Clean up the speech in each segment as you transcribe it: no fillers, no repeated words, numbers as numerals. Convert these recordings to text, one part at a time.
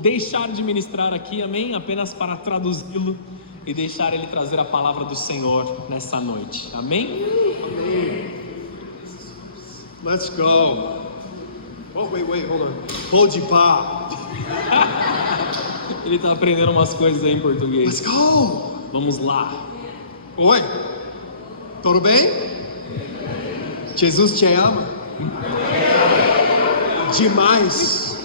deixar de ministrar aqui, amém? Apenas para traduzi-lo e deixar ele trazer a palavra do Senhor nessa noite, amém? Let's go. Oh, wait, hold on. Pode-pá. Ele está aprendendo umas coisas aí em português. Let's go. Vamos lá. Oi, tudo bem? Jesus te ama. Demais.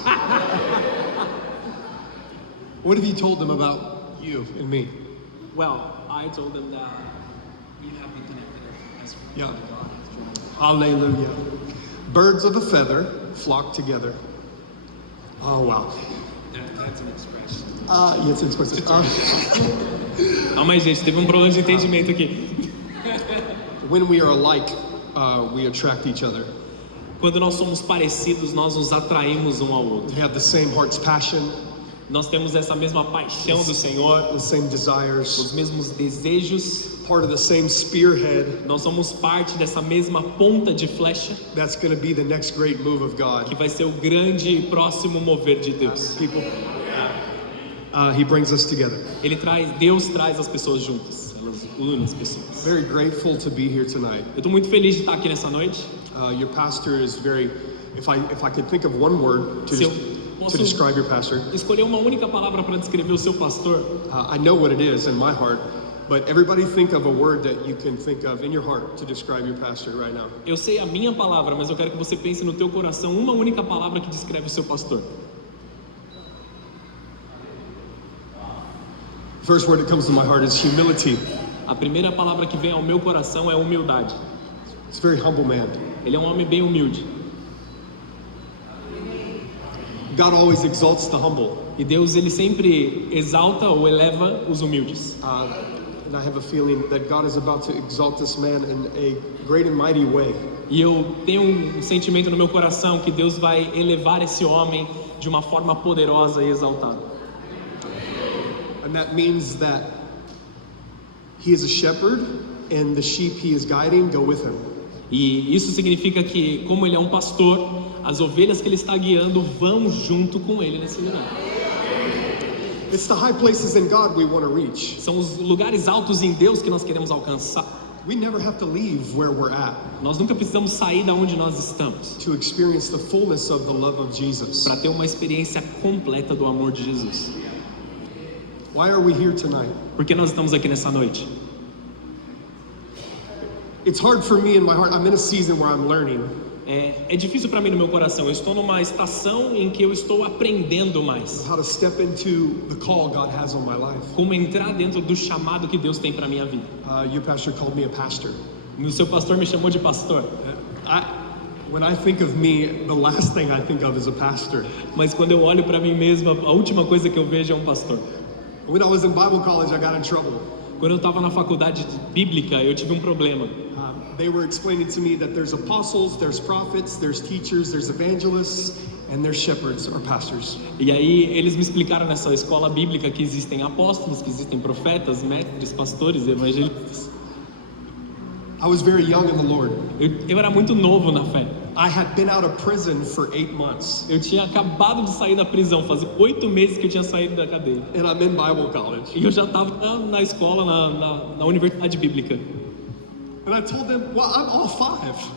What have you told them about you and me? Well, I told them that we have been connected as Yeah. Hallelujah. Birds of a feather flock together. Oh, wow. That's an expression. Yes, it's expressive. Mas gente, teve um problema de entendimento aqui. When we are alike, we attract each other. Quando nós somos parecidos, nós nos atraímos um ao outro. We have the same heart's passion, Nós temos essa mesma paixão do Senhor, the same os desires, mesmos desejos. part of the same spearhead. Nós somos parte dessa mesma ponta de flecha, That's going to be the next great move of que God. vai ser o grande e próximo mover de Deus. People, He brings us together. Deus traz as pessoas juntas, elas unem as pessoas. Very grateful to be here tonight. Eu estou muito feliz de estar aqui nessa noite. Your pastor is very. If I could think of one word to, Se eu to posso describe your pastor, escolher uma única palavra para descrever o seu pastor, I know what it is in my heart. But everybody think of a word that you can think of in your heart to describe your pastor right now. eu sei a minha palavra, mas eu quero que você pense no teu coração uma única palavra que descreve o seu pastor. First word that comes to my heart is humility. A primeira palavra que vem ao meu coração é humildade. He's a very humble man. Ele é um homem bem humilde. God always exalts the humble. E Deus, ele sempre exalta ou eleva os humildes. And I have a feeling that God is about to exalt this man in a great and mighty way. E eu tenho um sentimento no meu coração que Deus vai elevar esse homem de uma forma poderosa e exaltada. And that means that he is a shepherd and the sheep he is guiding go with him. E isso significa que, como ele é um pastor, as ovelhas que ele está guiando vão junto com ele nesse lugar. It's the high places in God we want to reach. São os lugares altos em Deus que nós queremos alcançar. We never have to leave where we're at Nós nunca precisamos sair da onde nós estamos to experience the fullness of the love of Jesus. para ter uma experiência completa do amor de Jesus. Why are we here tonight? Por que nós estamos aqui nessa noite? It's hard for me in my heart. I'm in a season where I'm learning. É difícil para mim no meu coração. Eu estou numa estação em que eu estou aprendendo mais. How to step into the call God has on my life. Como entrar dentro do chamado que Deus tem para minha vida. Your pastor called me a pastor. O seu pastor me chamou de pastor. When I think of me, the last thing I think of is a pastor. Mas quando eu olho para mim mesmo, a última coisa que eu vejo é um pastor. When I was in Bible college, I got in trouble. Quando eu estava na faculdade bíblica, eu tive um problema. They were explaining to me that there's apostles, there's prophets, there's teachers, there's evangelists, and there's shepherds or pastors. E aí eles me explicaram nessa escola bíblica que existem apóstolos, que existem profetas, mestres, pastores, evangelistas. I was very young in the Lord. Eu era muito novo na fé. I had been out of prison for 8 months. Eu tinha acabado de sair da prisão, fazia 8 meses que eu tinha saído da cadeia. And I'm in Bible college. E eu já estava na escola, na universidade bíblica. And I told them, well, I'm all 5.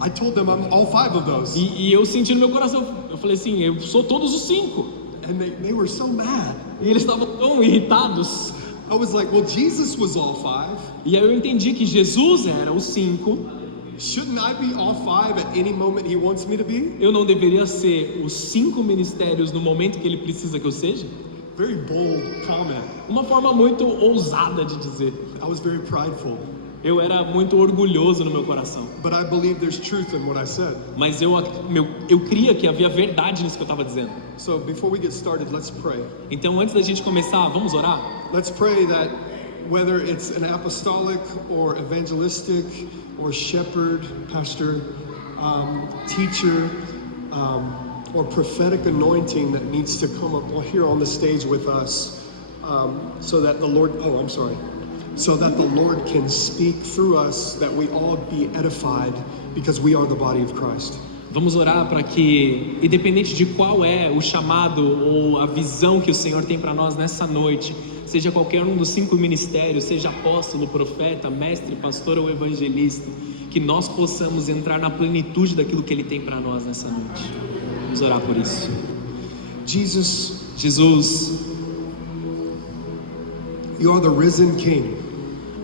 I told them I'm all 5 of those. E eu senti no meu coração, eu falei assim, eu sou todos os 5. And they were so mad. E eles estavam tão irritados. I was like, well, Jesus was all 5. E aí eu entendi que Jesus era os 5. Shouldn't I be all 5 at any moment he wants me to be? Eu não deveria ser os 5 ministérios no momento que ele precisa que eu seja? Very bold comment. Uma forma muito ousada de dizer. I was very prideful. Eu era muito orgulhoso no meu coração. But I believe there's truth in what I said. Mas eu cria que havia verdade nisso que eu estava dizendo. So before we get started, let's pray. Então antes da gente começar, vamos orar? Let's pray that whether it's an apostolic or evangelistic or shepherd, pastor, teacher, or prophetic anointing that needs to come up here on the stage with us, so that the Lord, so that the Lord can speak through us, that we all be edified because we are the body of Christ. Vamos orar para que, independente de qual é o chamado ou a visão que o Senhor tem para nós nessa noite, seja qualquer um dos 5 ministérios, seja apóstolo, profeta, mestre, pastor ou evangelista, que nós possamos entrar na plenitude daquilo que Ele tem para nós nessa noite. Vamos orar por isso. Jesus, you are the risen King.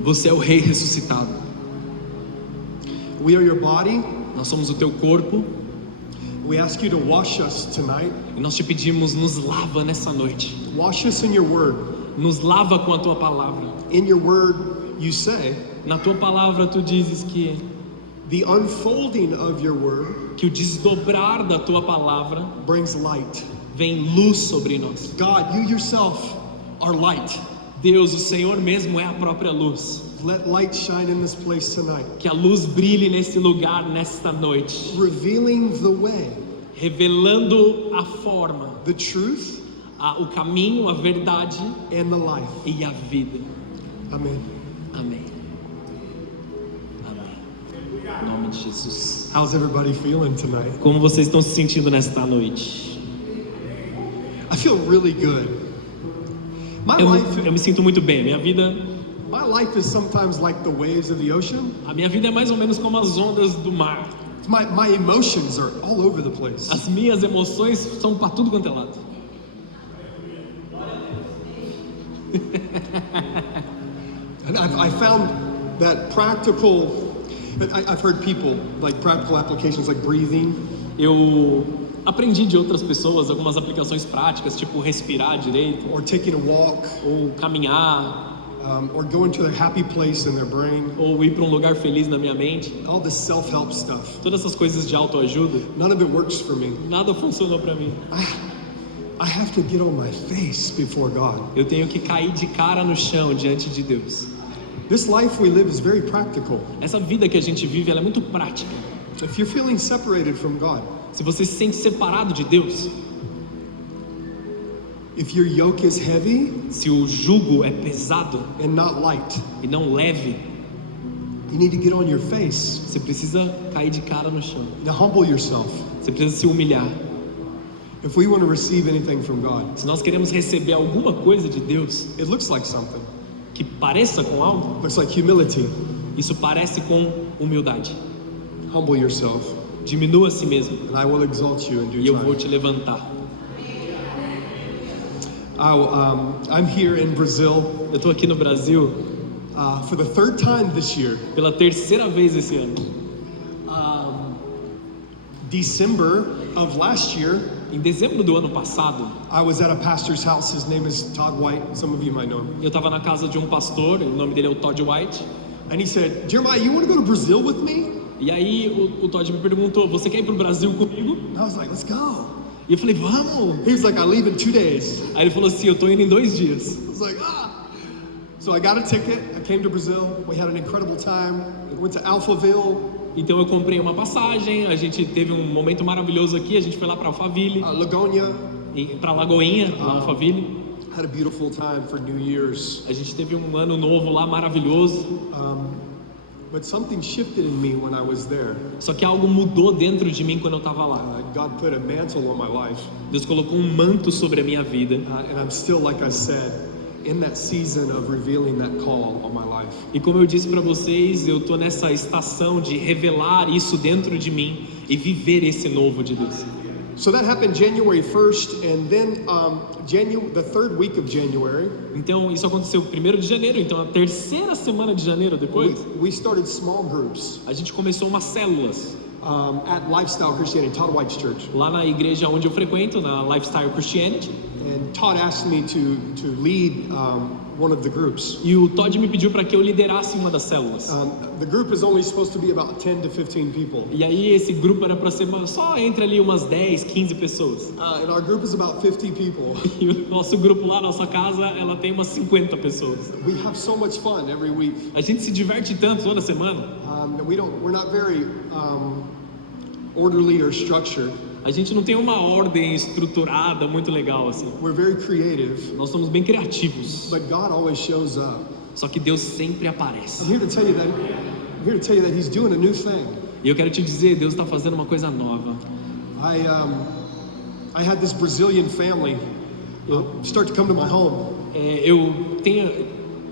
Você é o Rei ressuscitado. We are your body. Nós somos o Teu corpo. We ask you to wash us tonight. E nós te pedimos, nos lava nessa noite. Wash us in your word. Nos lava com a Tua palavra. In your word, you say, Na Tua palavra Tu dizes que the unfolding of your word o desdobrar da Tua palavra brings light. vem luz sobre nós. God, you yourself are light. Deus, o Senhor mesmo é a própria luz. Let light shine in this place tonight. Que a luz brilhe nesse lugar, nesta noite. Revealing the way, Revelando a forma, the truth, o caminho, a verdade and the life. e a vida. Amen. Amém. Amém. Em nome de Jesus. How's everybody feeling tonight? Como vocês estão se sentindo nesta noite? I feel really good. My Eu me sinto muito bem. My life is sometimes like the waves of the ocean. A minha vida é mais ou menos como as ondas do mar. My emotions are all over the place. As minhas emoções são para tudo quanto é lado. And I found that I've heard people, like practical applications like breathing. Eu aprendi de outras pessoas algumas aplicações práticas, tipo respirar direito, Or taking a walk, ou caminhar, or going to a happy place in their brain. ou ir para um lugar feliz na minha mente. All this self-help stuff. Todas essas coisas de autoajuda, None of it works for me. nada funcionou para mim. I have to get on my face before God. Eu tenho que cair de cara no chão diante de Deus. This life we live is very practical. Essa vida que a gente vive, ela é muito prática. If you're feeling separated from God, Se você se sente separado de Deus, if your yoke is heavy se o jugo é pesado and not light, e não leve, you need to get on your face você precisa cair de cara no chão. and humble yourself. Você precisa se humilhar. If we want to receive anything from God, Se nós queremos receber alguma coisa de Deus it looks like something. que pareça com algo, Looks like humility. isso parece com humildade. Humble yourself, Diminua a si mesmo and I will exalt you in e due eu vou time. te levantar. I'm here in Brazil Eu estou aqui no Brasil for the third time this year. pela terceira vez esse ano. December of last year, Em dezembro do ano passado, I was at a pastor's house. His name is Todd White. Some of you might know him. eu estava na casa de um pastor, o nome dele é o Todd White. And he said, Jeremiah, you want to go to Brazil with me? E aí o Todd me perguntou, você quer ir pro Brasil comigo? And I was like, let's go. E eu falei, vamos! He was like, I leave in 2 days. Aí ele falou assim, eu tô indo em 2 dias. I was like, ah. So I got a ticket. I came to Brazil. We had an incredible time. We went to Alphaville, Então eu comprei uma passagem, a gente teve um momento maravilhoso aqui, a gente foi lá para Alphaville, Lagonia. para Lagoinha, lá em Alphaville. Had a beautiful time for New Year's. A gente teve um ano novo lá maravilhoso. But something shifted in me when I was there. Só que algo mudou dentro de mim quando eu estava lá. God put a mantle on my life. Deus colocou um manto sobre a minha vida. And I'm still, like I said, in that season of revealing that call on my life. E como eu disse para vocês, eu tô nessa estação de revelar isso dentro de mim e viver esse novo de Deus. So that happened January 1st, and then the third week of January, Então isso aconteceu 1º de janeiro, então a terceira semana de janeiro depois, we started small groups a gente começou umas células at Lifestyle Christianity, Todd White's church. lá na igreja onde eu frequento, na Lifestyle Christianity. And Todd asked me to lead one of the groups. E o Todd me pediu para que eu liderasse uma das células. The group is only supposed to be about 10 to 15 people. E aí esse grupo era para ser só entre ali umas 10, 15 pessoas. And our group is about 50 people. E o nosso grupo lá, nossa casa, ela tem umas 50 pessoas. We have so much fun every week. A gente se diverte tanto toda semana. And we're not very orderly or structured. A gente não tem uma ordem estruturada muito legal assim. We're very creative, Nós somos bem criativos. but God always shows up. Só que Deus sempre aparece. I'm here to tell you that He's doing a new thing. E eu quero te dizer, Deus está fazendo uma coisa nova. I had this Brazilian family start to come to my home.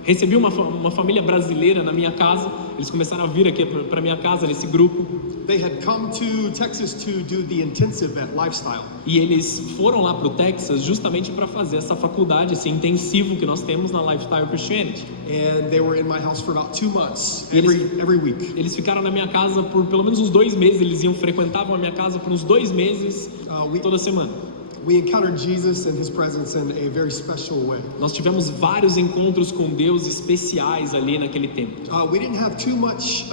Recebi uma família brasileira na minha casa. Eles começaram a vir aqui para minha casa nesse grupo. They had come to Texas to do the intensive at Lifestyle. E eles foram lá para o Texas justamente para fazer essa faculdade, esse intensivo que nós temos na Lifestyle Christianity. And they were in my house for about 2 months, every week. Eles ficaram na minha casa por pelo menos uns 2 meses. Eles frequentavam a minha casa por uns 2 meses, toda semana. We encountered Jesus and His presence in a very special way. Nós tivemos vários encontros com Deus especiais ali naquele tempo. We didn't have too much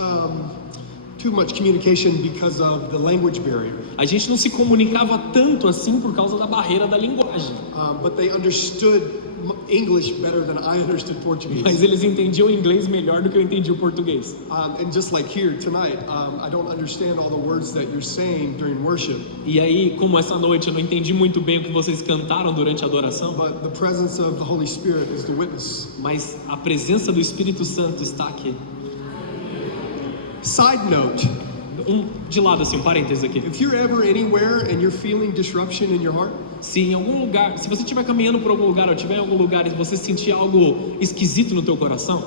communication because of the language barrier. A gente não se comunicava tanto assim por causa da barreira da linguagem. But they understood English better than I understood Portuguese. Mas eles entendiam inglês melhor do que eu entendi o português. And just like here tonight, I don't understand all the words that you're saying during worship. E aí, como essa noite eu não entendi muito bem o que vocês cantaram durante a adoração. But the presence of the Holy Spirit is the witness. Mas a presença do Espírito Santo está aqui. Side note. De lado assim, parênteses aqui. If you're ever anywhere and you're feeling disruption in your heart, se em algum lugar, se você estiver caminhando por algum lugar ou estiver em algum lugar e você sentir algo esquisito no teu coração,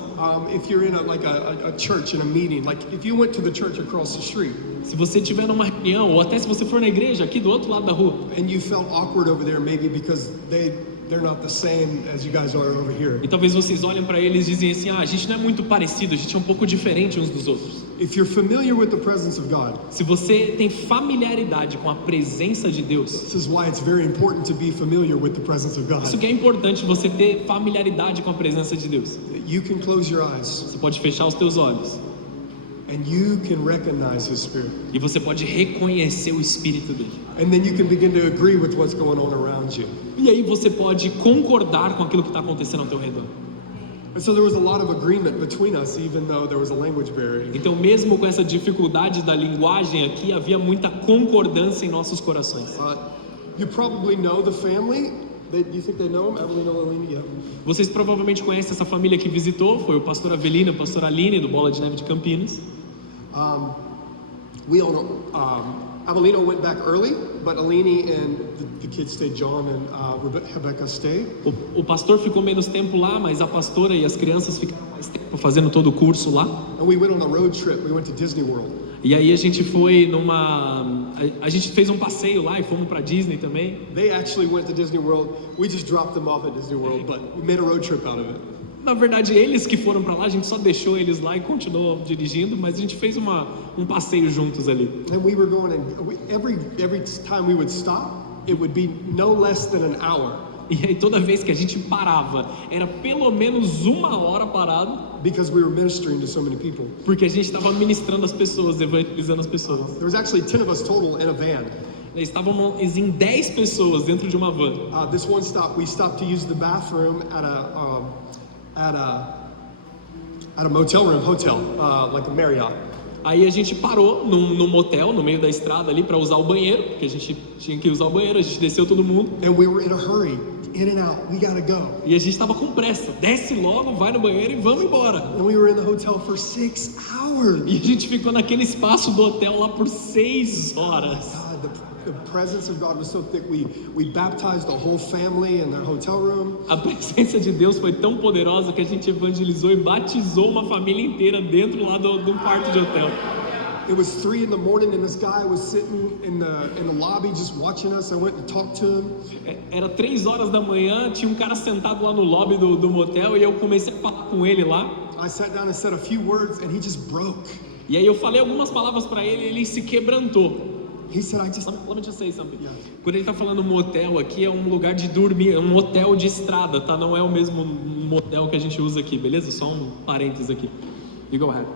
if you're in a church, in a meeting, like if you went to the church across the street, se você estiver numa reunião ou até se você for na igreja aqui do outro lado da rua, and you felt awkward over there, maybe because they're not the same as you guys are over here. E talvez vocês olhem para eles e dizem assim, a gente não é muito parecido, a gente é um pouco diferente uns dos outros. If you're familiar with the presence of God, se você tem familiaridade com a presença de Deus, this is why it's very important to be familiar with the presence of God. Isso que é importante, você ter familiaridade com a presença de Deus. You can close your eyes. Você pode fechar os teus olhos. And you can recognize His Spirit. E você pode reconhecer o Espírito dele. And then you can begin to agree with what's going on around you. E aí você pode concordar com aquilo que está acontecendo ao teu redor. And so there was a lot of agreement between us, even though there was a language barrier. Então, mesmo com essa dificuldade da linguagem aqui, havia muita concordância em nossos corações. You probably know the family. Do you think they know him? Avelino and Aline? Yeah. Vocês provavelmente conhecem essa família que visitou, foi o pastor Avelino e a pastora Aline do Bola de Neve de Campinas. We all know. Avelino went back early, but Aline and the kids stayed. John and Rebecca stayed. O pastor ficou menos tempo lá, mas a pastora e as crianças ficaram mais tempo fazendo todo o curso lá. And we went on a road trip. We went to Disney World. E aí a gente foi a gente fez um passeio lá e fomos para Disney também. They actually went to Disney World. We just dropped them off at Disney World, but we made a road trip out of it. Na verdade, eles que foram para lá, a gente só deixou eles lá e continuou dirigindo, mas a gente fez um passeio juntos ali. And we were going, and every time we would stop, it would be no less than an hour. E aí toda vez que a gente parava, era pelo menos 1 hora parado. Because we were ministering to so many people. Porque a gente estava ministrando as pessoas, evangelizando as pessoas. There was actually 10 of us total in a van. Estávamos em 10 pessoas dentro de uma van. This one stop, we stopped to use the bathroom at a motel room, hotel, like a Marriott. Aí a gente parou num motel, no meio da estrada ali, para usar o banheiro, porque a gente tinha que usar o banheiro, a gente desceu todo mundo. And we were in a hurry, in and out, we gotta go. E a gente estava com pressa, desce logo, vai no banheiro e vamos embora. And we were in the hotel for 6 hours. E a gente ficou naquele espaço do hotel lá por 6 horas. God, the presence of God was so thick. We baptized the whole family in their hotel room. A presença de Deus foi tão poderosa que a gente evangelizou e batizou uma família inteira dentro lá do quarto de hotel. It was 3 in the morning and this guy was sitting in the lobby just watching us. I went and talked to him. Era 3 horas da manhã, tinha um cara sentado lá no lobby do motel e eu comecei a falar com ele lá. I sat down and said a few words and he just broke. E aí eu falei algumas palavras para ele e ele se quebrantou. He said, Let me just say something. Yeah. Quando ele tá falando motel aqui, é um lugar de dormir, é um hotel de estrada, tá? Não é o mesmo motel que a gente usa aqui, beleza? Só um parênteses aqui. You go ahead.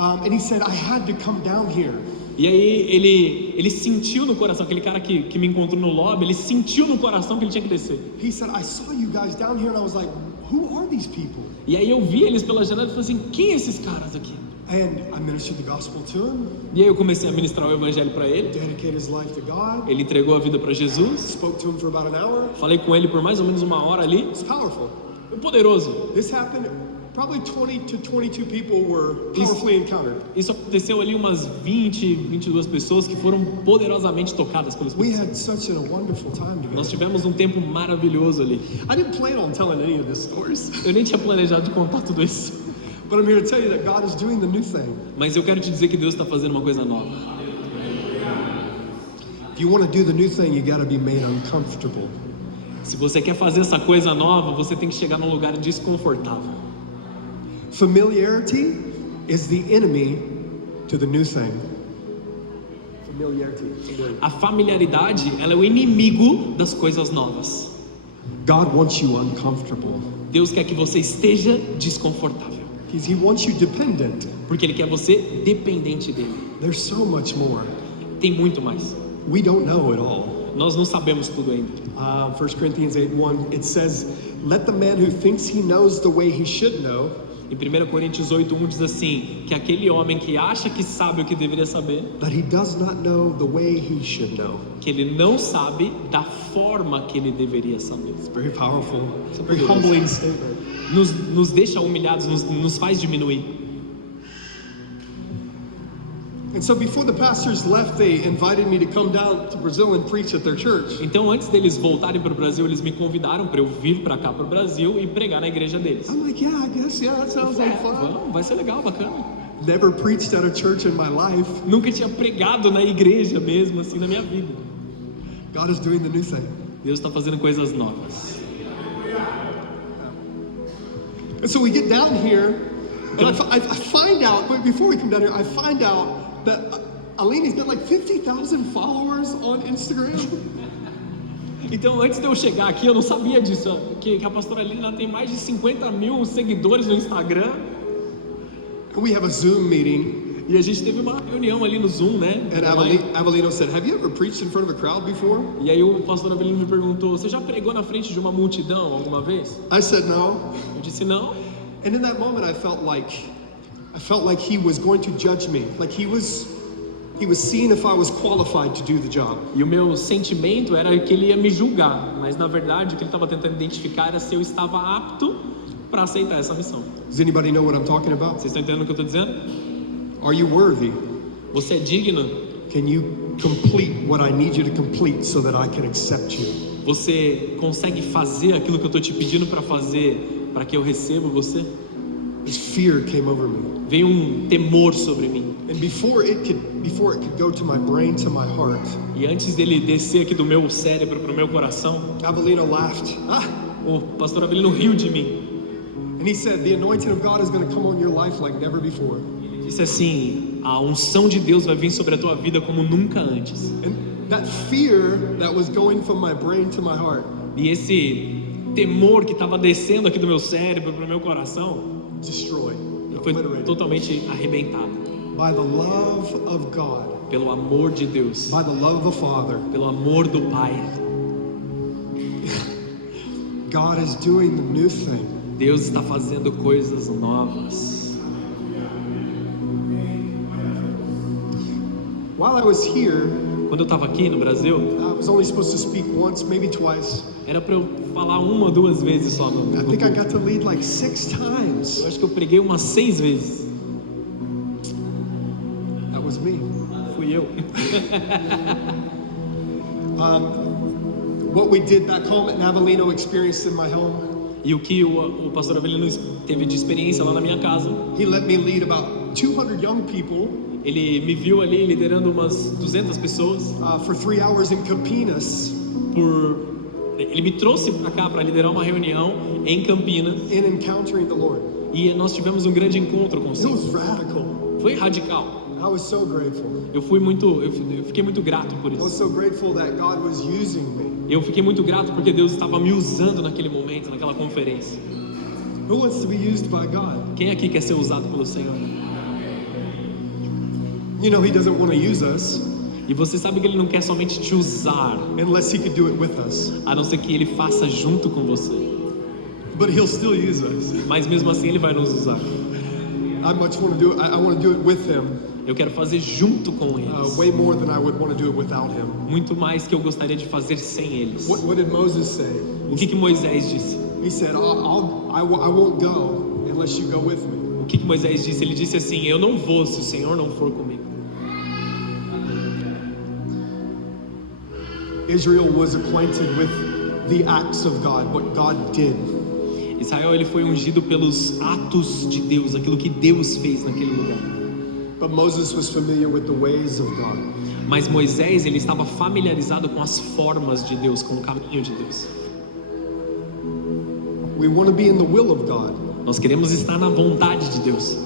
And he said, I had to come down here. E aí ele sentiu no coração, aquele cara que me encontrou no lobby, ele sentiu no coração que ele tinha que descer. He said, I saw you guys down here and I was like, who are these people? E aí eu vi eles pela janela e falei assim, quem é esses caras aqui? And I ministered the gospel to him. E aí eu comecei a ministrar o evangelho para ele. Dedicated his life to God. Ele entregou a vida para Jesus. Spoke to him for about an hour. Falei com ele por mais ou menos 1 hora ali. It's powerful. Foi poderoso. This happened probably 20 to 22 people were powerfully encountered. Isso aconteceu ali umas 20, 22 pessoas que foram poderosamente tocadas pelo We Espírito Santo. had such a wonderful time Nós together. tivemos um tempo maravilhoso ali. I didn't plan on telling any of these stories, Eu nem tinha planejado de contar tudo isso. but I'm here to tell you that God is doing the new thing. Mas eu quero te dizer que Deus está fazendo uma coisa nova. If you want to do the new thing, you got to be made uncomfortable. Se você quer fazer essa coisa nova, você tem que chegar num lugar desconfortável. Familiarity is the enemy to the new thing. Familiarity. A familiaridade, ela é o inimigo das coisas novas. God wants you uncomfortable. Deus quer que você esteja desconfortável, He wants you dependent. porque Ele quer você dependente dele. There's so much more. Tem muito mais. We don't know it all. Nós não sabemos tudo ainda. 1 Corinthians 8:1, it says, "Let the man who thinks he knows the way he should know Em 1 Coríntios 8:1 diz assim, que aquele homem que acha que sabe o que deveria saber, that he does not know the way he should know." que ele não sabe da forma que ele deveria saber. It's very powerful. It's a very Poderoso. humbling statement. Nos deixa humilhados, nos faz diminuir. And so before the pastors left, they invited me to come down to Brazil and preach at their church. Então, antes deles voltarem para o Brasil, eles me convidaram para eu vir para cá, para o Brasil, e pregar na igreja deles. I'm like, yeah, I guess, yeah, that sounds like fun. Vamos, vai ser legal, bacana. Never preached at a church in my life. Nunca tinha pregado na igreja mesmo, assim, na minha vida. God is doing the new thing. Deus está fazendo coisas novas. And so we get down here, and I find out, but before we come down here, I find out that Alini's got like 50,000 followers on Instagram. Então, antes de eu chegar aqui, eu não sabia disso, que a pastora Lina tem mais de 50 mil seguidores no Instagram. And we have a Zoom meeting, E a gente teve uma reunião ali no Zoom, né? and Avelino said, "Have you ever preached in front of a crowd before?" E aí o pastor Avelino me perguntou, você já pregou na frente de uma multidão alguma vez? I said no. Eu disse não. And in that moment, I felt like he was going to judge me, like he was seeing if I was qualified to do the job. E o meu sentimento era que ele ia me julgar, mas na verdade o que ele estava tentando identificar era se eu estava apto para aceitar essa missão. Does anybody know what I'm talking about? Vocês estão entendendo o que eu estou dizendo? Are you worthy? Você é digno? Can you complete what I need you to complete so that I can accept you? Você consegue fazer aquilo que eu estou te pedindo para fazer, para que eu receba você? This fear came over me. Veio um temor sobre mim. And before it could go to my brain, to my heart, E antes dele descer aqui do meu cérebro para o meu coração, Avelino laughed. o pastor Avelino riu de mim. And he said, "The anointing of God is going to come on your life like never before." Ele disse assim, a unção de Deus vai vir sobre a tua vida como nunca antes. And that fear that was going from my brain to my heart E esse temor que estava descendo aqui do meu cérebro para o meu coração, destroyed, foi obliterated totalmente arrebentado. by the love of God, Pelo amor de Deus, by the love of the Father. pelo amor do Pai. God is doing the new thing. Deus está fazendo coisas novas. While I was here, Quando eu estava aqui no Brasil, I was only supposed to speak once, maybe twice. era para eu falar uma ou duas vezes só no I culto. think I got to lead like 6 times. Eu acho que eu preguei umas 6 vezes. That was me. Fui eu. What we did back home at Navalino experienced in my home, E o que o pastor Avelino teve de experiência lá na minha casa, he let me lead about 200 young people ele me viu ali liderando umas 200 pessoas. for 3 hours in Campinas Ele me trouxe para cá para liderar uma reunião em Campinas in encountering the Lord. e nós tivemos um grande encontro com o It Senhor. was radical. Foi radical. I was so grateful. Eu fiquei muito grato por I was isso. so grateful that God was using me. Eu fiquei muito grato porque Deus estava me usando naquele momento, naquela conferência. Who wants to be used by God? Quem aqui quer ser usado pelo Senhor? You know, He doesn't want to use us E você sabe que Ele não quer somente te usar, unless He could do it with us. a não ser que Ele faça junto com você. But He'll still use us. Mas mesmo assim Ele vai nos usar. I much want to do it. I want to do it with Him Eu quero fazer junto com eles. way more than I would want to do it without Him. Muito mais que eu gostaria de fazer sem eles. What did Moses say? O que Moisés disse? He said, I won't go unless you go with me. O que Moisés disse? Ele disse assim: eu não vou se o Senhor não for comigo. Israel was acquainted with the acts of God, what God did. Israel, ele foi ungido pelos atos de Deus, aquilo que Deus fez naquele lugar. But Moses was familiar with the ways of God. Mas Moisés, ele estava familiarizado com as formas de Deus, com o caminho de Deus. We want to be in the will of God, Nós queremos estar na vontade de Deus,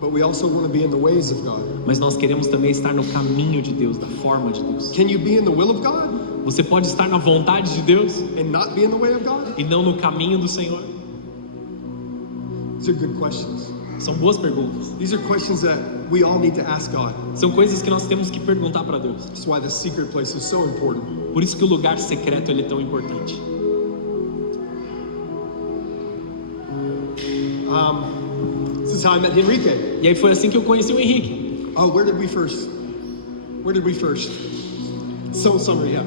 but we also want to be in the ways of God. mas nós queremos também estar no caminho de Deus, da forma de Deus. Can you be in the will of God Você pode estar na vontade de Deus and not be in the way of God? e não no caminho do Senhor? These are good questions. São boas perguntas. These are questions that we all need to ask God. São coisas que nós temos que perguntar para Deus. That's why the secret place is so important. Por isso que o lugar secreto ele é tão importante. This is how I met Henrique. E aí foi assim que eu conheci o Henrique. Oh, where did we first? Summary, yeah.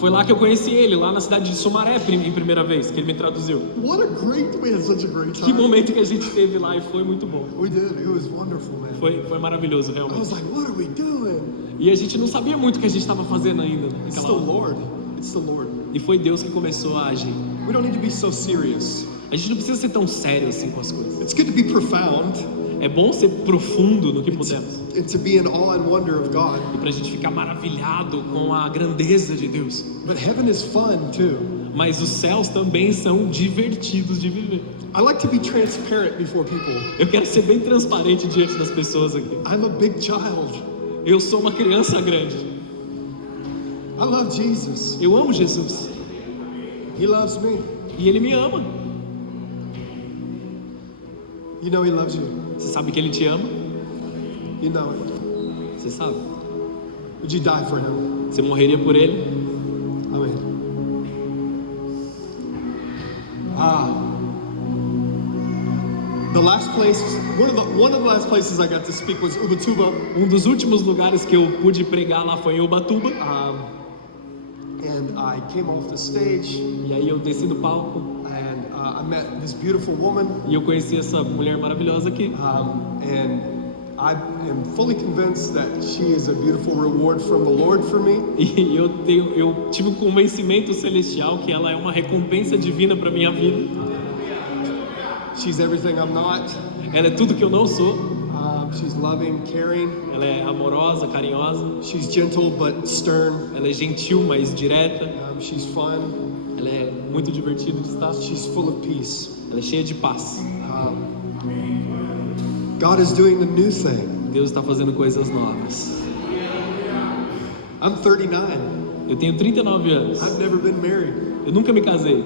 Foi lá que eu conheci ele, lá na cidade de Sumaré, em primeira vez, que ele me traduziu. We had such a great Que time. momento que a gente teve lá e foi muito bom. We did. It was wonderful, man. Foi maravilhoso, I realmente. was like, what are we doing? E a gente não sabia muito o que a gente estava fazendo ainda It's naquela the hora. Lord. It's the Lord. E foi Deus que começou a agir. We don't need to be so serious. A gente não precisa ser tão sério assim com as coisas. It's good to be profound É bom ser profundo no que podemos. and to be in awe and wonder of God. E pra gente ficar maravilhado com a grandeza de Deus. But heaven is fun too. Mas os céus também são divertidos de viver. I like to be transparent before people. Eu quero ser bem transparente diante das pessoas aqui. I'm a big child. Eu sou uma criança grande. I love Jesus. Eu amo Jesus. He loves me. E Ele me ama. You know He loves you. Você sabe que Ele te ama? You know it. Você sabe. Would you die for Him? Você morreria por Ele? Amen. The last place, one of the last places I got to speak was Ubatuba. Dos últimos lugares que eu pude pregar lá foi em Ubatuba. And I came off the stage E aí eu desci do palco and I met this beautiful woman. e eu conheci essa mulher maravilhosa aqui. And I am fully convinced that she is a beautiful reward from the Lord for me. E eu tive um convencimento celestial que ela é uma recompensa divina para minha vida. She's everything I'm not. Ela é tudo que eu não sou. She's loving, caring. Ela é amorosa, carinhosa. She's gentle but stern. Ela é gentil, mas direta. She's fun. Ela é muito divertida de estar. She's full of peace. Ela é cheia de paz. God is doing the new thing. Deus está fazendo coisas novas. I'm 39. Eu tenho 39 anos. I've never been married. Eu nunca me casei.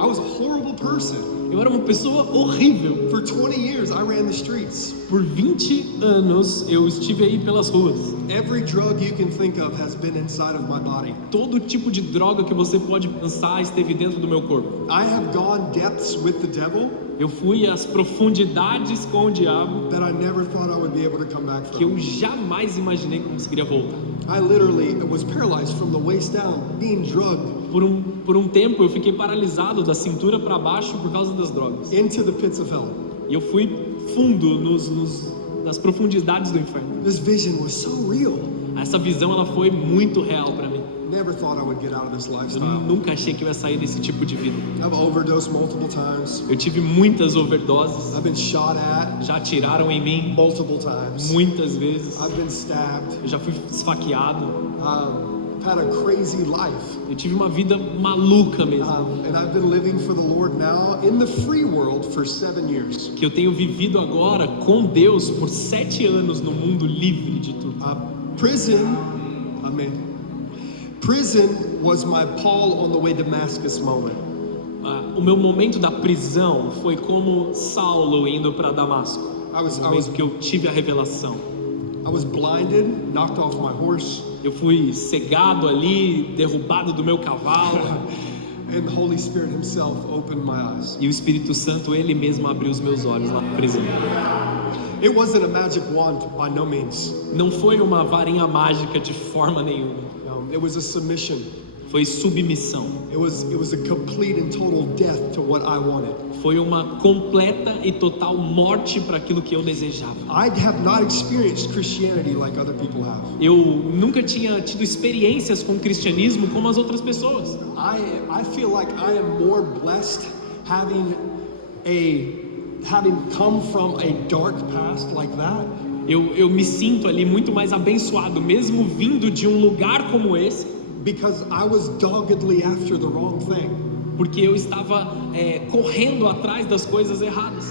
I was a horrible person. Eu era uma pessoa horrível. For 20 years, I ran the streets. Por 20 anos eu estive aí pelas ruas. Every drug you can think of has been inside of my body. Todo tipo de droga que você pode pensar esteve dentro do meu corpo. I have gone depths with the devil Eu fui às profundidades com o diabo that I never thought I would be able to come back que eu from. jamais imaginei que conseguiria voltar. I literally was paralyzed from the waist down, being drugged Por um tempo eu fiquei paralisado da cintura para baixo por causa das drogas. into the pits of hell. E eu fui fundo nas profundidades do inferno. This vision was so real. Essa visão ela foi muito real para mim. Never thought I would get out of this Eu lifestyle. nunca achei que eu ia sair desse tipo de vida. I've overdosed multiple times. Eu tive muitas overdoses, I've been shot at já atiraram em mim multiple times. muitas vezes. I've been stabbed. Eu já fui esfaqueado. I've had a crazy life. Eu tive uma vida maluca mesmo. And I've been living for the Lord now in the free world for 7 years. Que eu tenho vivido agora com Deus por 7 anos no mundo livre de tudo. Prison, amen. Prison was my Paul on the way to Damascus moment. O meu momento da prisão foi como Saulo indo para Damasco. O momento que eu tive a revelação. I was blinded, knocked off my horse, Eu fui cegado ali, derrubado do meu cavalo. and the Holy Spirit Himself opened my eyes. E o Espírito Santo, Ele mesmo abriu os meus olhos lá na prisão. It wasn't a magic wand by no means. Não foi uma varinha mágica de forma nenhuma. It was a submission. Foi submissão. It was a complete and total death to what I wanted. Foi uma completa e total morte para aquilo que eu desejava. I have not experienced Christianity like other people have. Eu nunca tinha tido experiências com o cristianismo como as outras pessoas. I feel like I am more blessed having come from a dark past like that. Eu me sinto ali muito mais abençoado, mesmo vindo de um lugar como esse, Because I was doggedly after the wrong thing. porque eu estava correndo atrás das coisas erradas.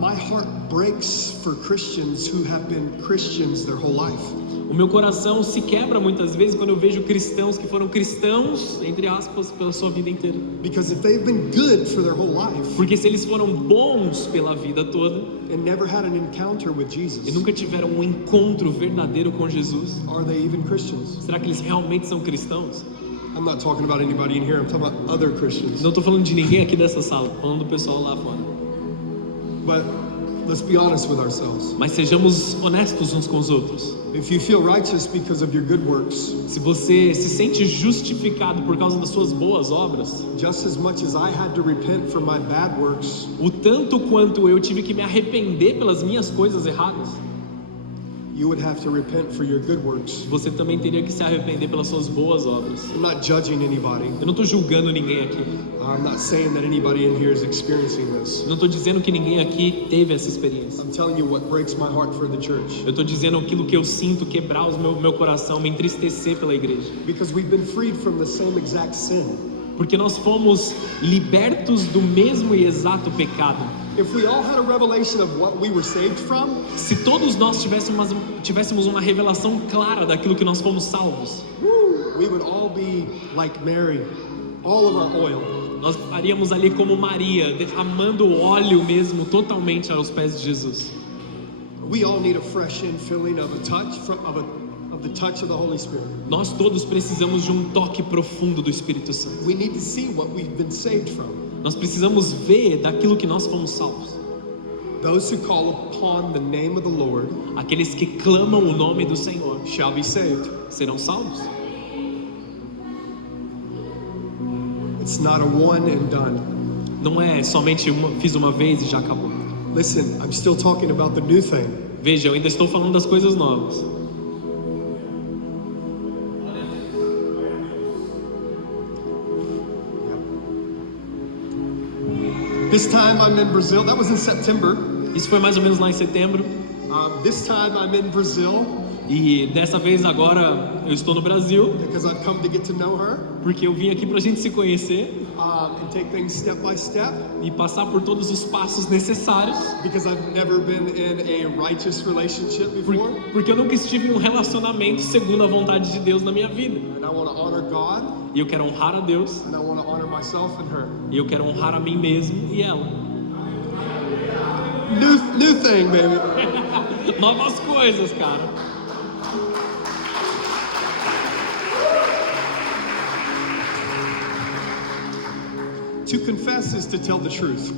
My heart breaks for Christians who have been Christians their whole life. O meu coração se quebra muitas vezes quando eu vejo cristãos que foram cristãos, entre aspas, pela sua vida inteira. Because if they've been good for their whole life Porque se eles foram bons pela vida toda and never had an encounter with e Jesus, nunca tiveram um encontro verdadeiro com Jesus, are they even Christians? será que eles realmente são cristãos? I'm not talking about anybody in here, I'm talking about other Christians. Não estou falando de ninguém aqui dessa sala, estou falando do pessoal lá fora. But let's be honest with ourselves. Mas sejamos honestos uns com os outros. If you feel righteous because of your good works, Se você se sente justificado por causa das suas boas obras, just as much as I had to repent for my bad works, o tanto quanto eu tive que me arrepender pelas minhas coisas erradas, you would have to repent for your good works. você também teria que se arrepender pelas suas boas obras. I'm not judging anybody. Eu não estou julgando ninguém aqui. I'm not saying that anybody in here is experiencing this. Eu não estou dizendo que ninguém aqui teve essa experiência. I'm telling you what breaks my heart for the church. Eu estou dizendo aquilo que eu sinto quebrar o meu coração, me entristecer pela igreja. Because we've been freed from the same exact sin. Porque nós fomos libertos do mesmo e exato pecado. If we all had a revelation of what we were saved from, Se todos nós tivéssemos uma revelação clara daquilo que nós fomos salvos, we would all be like Mary, all of our oil. nós estaríamos ali como Maria, derramando óleo mesmo totalmente aos pés de Jesus. We all need a fresh infilling of a touch of the touch of the Holy Spirit. Nós todos precisamos de um toque profundo do Espírito Santo. We need to see what we've been saved from. Nós precisamos ver daquilo que nós fomos salvos. Those who call upon the name of the Lord Aqueles que clamam o nome do Senhor shall be saved. serão salvos. It's not a one and done. Não é somente fiz uma vez e já acabou. Listen, I'm still talking about the new thing. Veja, eu ainda estou falando das coisas novas. This time I'm in Brazil. That was in September. Isso foi mais ou menos lá em setembro. This time I'm in Brazil E dessa vez agora eu estou no Brasil, because I've come to get to know her porque eu vim aqui pra gente se conhecer and take things step by step. e passar por todos os passos necessários. Because I've never been in a righteous relationship before, Porque eu nunca estive em um relacionamento segundo a vontade de Deus na minha vida. and I want to honor God, E eu quero honrar a Deus, and I want to honor myself and her. e eu quero honrar a mim mesmo e ela. New thing, baby. Novas coisas, cara. To confess is to tell the truth.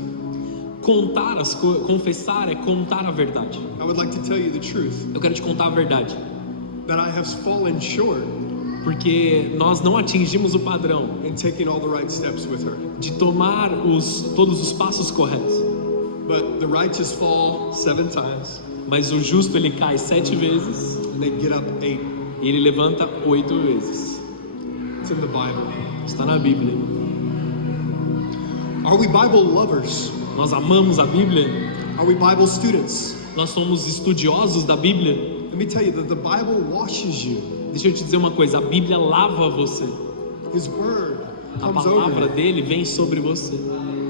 Confessar é contar a verdade. I would like to tell you the truth, Eu quero te contar a verdade, that I have fallen short porque nós não atingimos o padrão in taking all the right steps with her. de tomar todos os passos corretos. But the righteous fall 7 times, Mas o justo ele cai 7 vezes and they get up 8. e ele levanta 8 vezes. It's in the Bible. Está na Bíblia. Are we Bible lovers? Nós amamos a Bíblia. Are we Bible students? Nós somos estudiosos da Bíblia. Let me tell you that the Bible washes you. Deixa eu te dizer uma coisa, a Bíblia lava você. His word A comes over palavra you. dele vem sobre você.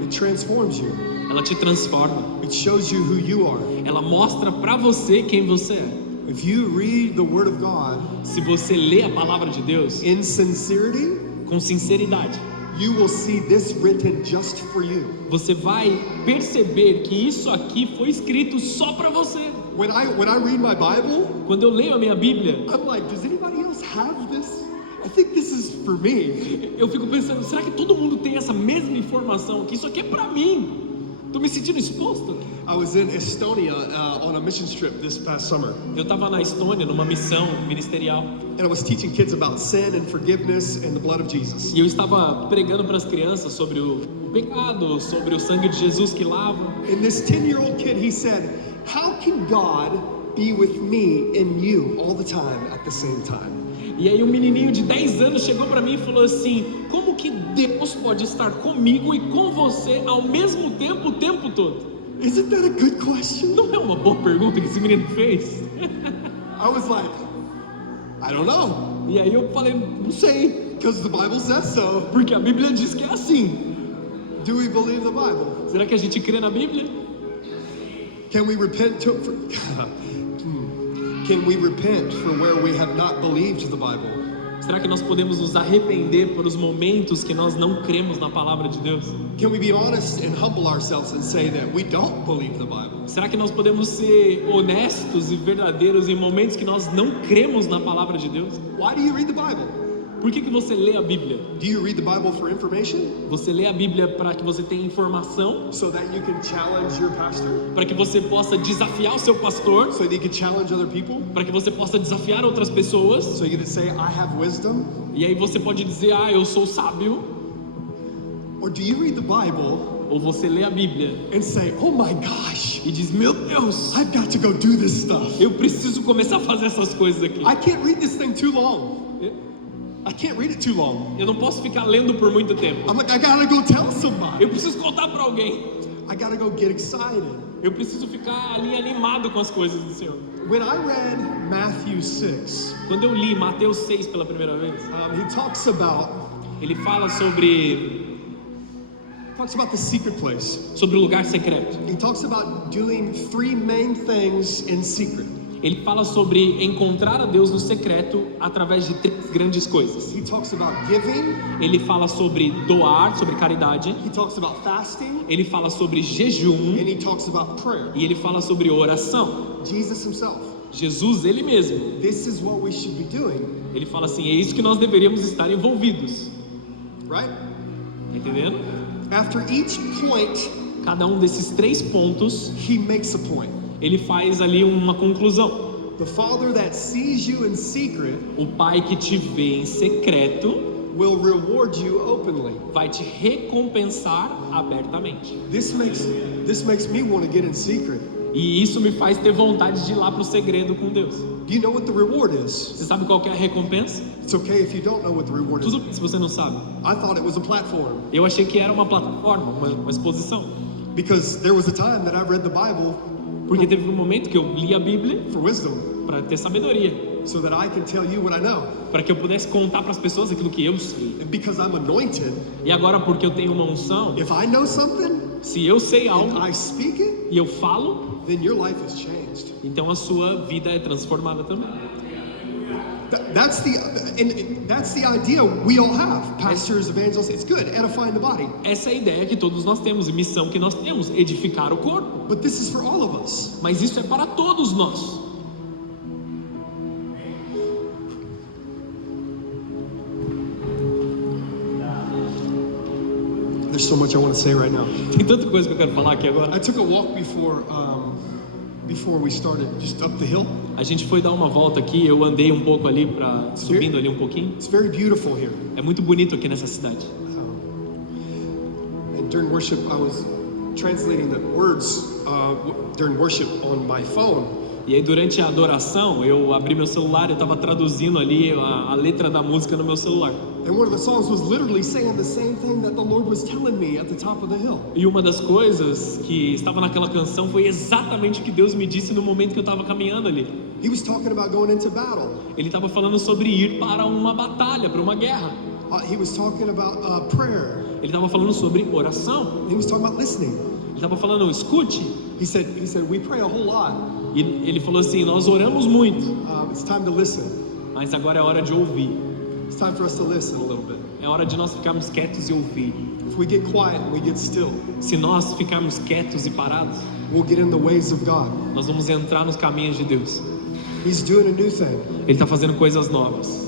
It transforms you. Ela te transforma. It shows you who you are. Ela mostra pra você quem você é. If you read the Word of God Se você lê a palavra de Deus in sincerity, com sinceridade, you will see this written just for you. você vai perceber que isso aqui foi escrito só pra você. When I read my Bible, Quando eu leio a minha Bíblia, I'm like, does anybody else have this? I think this is for me. eu fico pensando, será que todo mundo tem essa mesma informação? Que isso aqui é pra mim. Tô me sentindo exposto. I was in Estonia on a missions trip this past summer, Eu estava na Estônia numa missão ministerial and I was teaching kids about sin and forgiveness and the blood of Jesus. e eu estava pregando para as crianças sobre o pecado, sobre o sangue de Jesus que lava. And this 10-year-old kid, he said, "How can God be with me and you all the time at the same time?" E aí um menininho de 10 anos chegou para mim e falou assim: como que Deus pode estar comigo e com você ao mesmo tempo o tempo todo? Isn't that a good question? Não é uma boa pergunta que esse menino fez? I was like, I don't know, E aí eu falei, não sei, because the Bible says so. porque a Bíblia diz que é assim. Do we believe the Bible? Será que a gente crê na Bíblia? Can we repent Can we repent for where we have not believed the Bible? Será que nós podemos nos arrepender por os momentos que nós não cremos na palavra de Deus? Can we be honest and humble ourselves and say that we don't believe the Bible? Será que nós podemos ser honestos e verdadeiros em momentos que nós não cremos na palavra de Deus? Why do you read the Bible? Por que você lê a Bíblia? Do you read the Bible for information? Você lê a Bíblia para que você tenha informação, So that you can challenge your pastor? para que você possa desafiar o seu pastor, So that you can challenge other people? para que você possa desafiar outras pessoas, So you can say, I have wisdom? e aí você pode dizer, eu sou sábio, Or do you read the Bible ou você lê a Bíblia and say, oh my gosh, e diz, meu Deus, I've got to go do this stuff. eu preciso começar a fazer essas coisas aqui. I can't read this thing too long. I can't read it too long. Eu não posso ficar lendo por muito tempo. I'm like, I gotta go tell somebody. Eu preciso contar para alguém. I gotta go get excited. Eu preciso ficar ali animado com as coisas do Senhor. When I read Matthew 6, Quando eu li Mateus 6 pela primeira vez, he talks about ele fala sobre the secret place. o lugar secreto. He talks about doing three main things in secret. Ele fala sobre encontrar a Deus no secreto através de 3 grandes coisas. He talks about giving. Ele fala sobre doar, sobre caridade. He talks about fasting. Ele fala sobre jejum And he talks about prayer. e ele fala sobre oração. Jesus himself. Jesus, ele mesmo, This is what we should be doing, ele fala assim, é isso que nós deveríamos estar envolvidos. right? Tá entendendo? After each point, Cada um desses 3 pontos, he makes a point. ele faz ali uma conclusão. The Father that sees you in secret O Pai que te vê em secreto will reward you openly. vai te recompensar abertamente. This makes me want to get in secret. E isso me faz ter vontade de ir lá pro segredo com Deus. Do you know what the reward is? Você sabe qual que é a recompensa? It's okay if you don't know what the reward is. Tudo bem se você não sabe. I thought it was a platform Eu achei que era uma plataforma, uma exposição. because there was a time that I read the Bible Porque teve um momento que eu li a Bíblia for wisdom para ter sabedoria, so that I can tell you what I know. para que eu pudesse contar para as pessoas aquilo que eu sei. And because I'm anointed, E agora, porque eu tenho uma unção, if I know something se eu sei and algo I speak it, e eu falo, then your life has changed. então a sua vida é transformada também. That's the idea we all have. Pastors, evangelists, it's good, edifying the body. Essa é a ideia que todos nós temos, e missão que nós temos, edificar o corpo. But this is for all of us. Mas isso é para todos nós. There's so much I want to say right now. Tem tanta coisa que eu quero falar aqui agora. I took a walk before we started, just up the hill. A gente foi dar uma volta aqui, eu andei um pouco ali, subindo ali um pouquinho. It's very beautiful here. É muito bonito aqui nessa cidade. And during worship, I was translating the words during worship on my phone. E aí durante a adoração, eu abri meu celular, eu estava traduzindo ali a letra da música no meu celular. And one of the songs was literally saying the same thing that the Lord was telling me at the top of the hill. E uma das coisas que estava naquela canção foi exatamente o que Deus me disse no momento que eu estava caminhando ali. He was talking about going into battle. Ele estava falando sobre ir para uma batalha, para uma guerra. He was talking about prayer. Ele estava falando sobre oração. He was talking about listening. Ele estava falando, escute. He said we pray a whole lot. E ele falou assim, nós oramos muito, It's time to listen. mas agora é hora de ouvir. It's time for us to listen a little bit. É hora de nós ficarmos quietos e ouvir. If we get quiet and we get still, Se nós ficarmos quietos e parados, we'll get in the ways of God. nós vamos entrar nos caminhos de Deus. He's doing a new thing. Ele está fazendo coisas novas.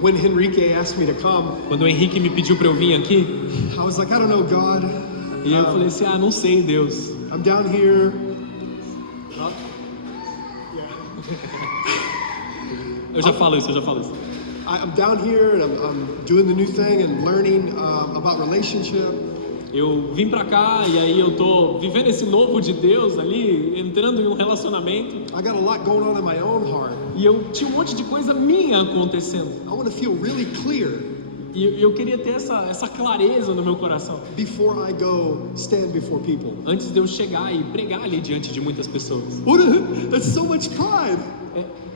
when Henrique asked me to come, Quando o Henrique me pediu para eu vir aqui, I was like, I don't know, God. e eu falei assim, não sei, Deus. I'm down here. Eu já falo isso. I'm down here and I'm doing the new thing and learning about relationship. Eu vim pra cá e aí eu tô vivendo esse novo de Deus ali, entrando em um relacionamento. I got a lot going on in my own heart. E eu tinha um monte de coisa minha acontecendo. I want to feel really clear E eu queria ter essa clareza no meu coração. before I go stand before people. Antes de eu chegar e pregar ali diante de muitas pessoas. That's so much pride.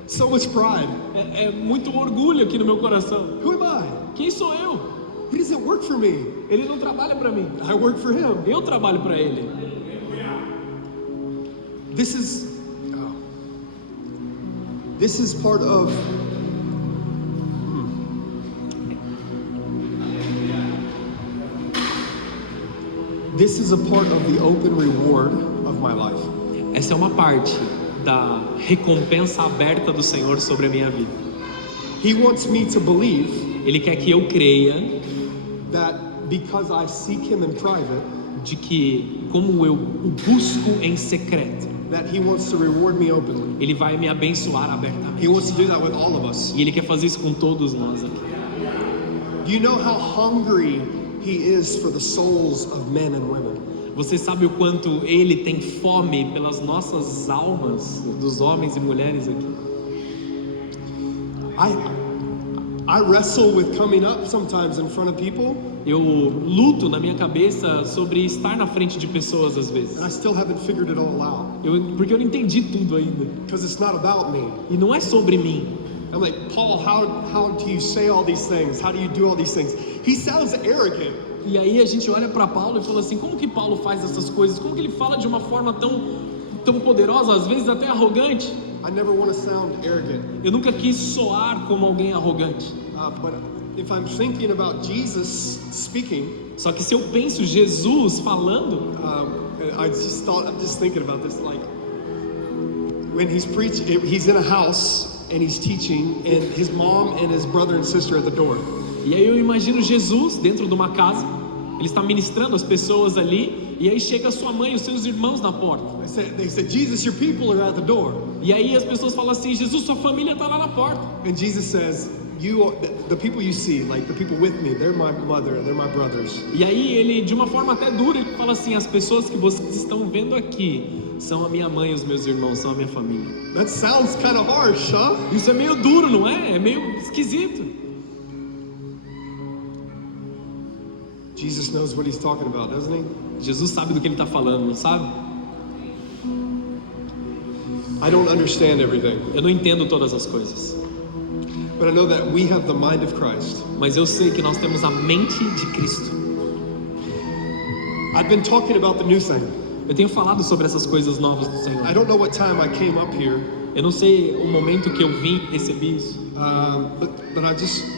So much pride. É muito orgulho aqui no meu coração. Who am I? Quem sou eu? He doesn't work for me. Ele não trabalha pra mim. I work for him. Eu trabalho pra ele. This is part of This is a part of the open reward of my life. Essa é uma parte da recompensa aberta do Senhor sobre a minha vida. He wants me to believe Ele quer que eu creia that because I seek him in private, de que, como eu o busco em secreto, that he wants to reward me openly. Ele vai me abençoar abertamente. He wants to do that with all of us. E Ele quer fazer isso com todos nós aqui. Do you know how hungry he is for the souls of men and women? Você sabe o quanto Ele tem fome pelas nossas almas, dos homens e mulheres aqui? I wrestle with coming up sometimes in front of people, Eu luto na minha cabeça sobre estar na frente de pessoas às vezes. and I still haven't figured it all out Porque eu não entendi tudo ainda. because it's not about me. E não é sobre mim. I'm like, Paul, how do you say all these things? How do you do all these things? He sounds arrogant. E aí a gente olha para Paulo e fala assim, como que Paulo faz essas coisas? Como que ele fala de uma forma tão poderosa, às vezes até arrogante? I never want to sound arrogant, Eu nunca quis soar como alguém arrogante. but if I'm thinking about Jesus speaking, Só que se eu penso Jesus falando, I'm just thinking about this, like when he's preaching, he's in a house and he's teaching, and his mom and his brother and sister at the door. e aí eu imagino Jesus dentro de uma casa, ele está ministrando as pessoas ali, e aí chega sua mãe e os seus irmãos na porta. They said, Jesus, your people are at the door. E aí as pessoas falam assim, Jesus, sua família está lá na porta. And Jesus says, the people you see, like the people with me, they're my mother, they're my brothers. E aí ele, de uma forma até dura, ele fala assim, as pessoas que vocês estão vendo aqui são a minha mãe e os meus irmãos, são a minha família. That sounds kind of harsh, huh? Isso é meio duro, não é? É meio esquisito. Jesus knows what he's talking about, doesn't he? Jesus sabe do que ele está falando, não sabe? I don't understand everything, Eu não entendo todas as coisas, but I know that we have the mind of Christ. mas eu sei que nós temos a mente de Cristo. I've been talking about the new thing. Eu tenho falado sobre essas coisas novas do Senhor. I don't know what time I came up here, Eu não sei o momento que eu vim receber isso, but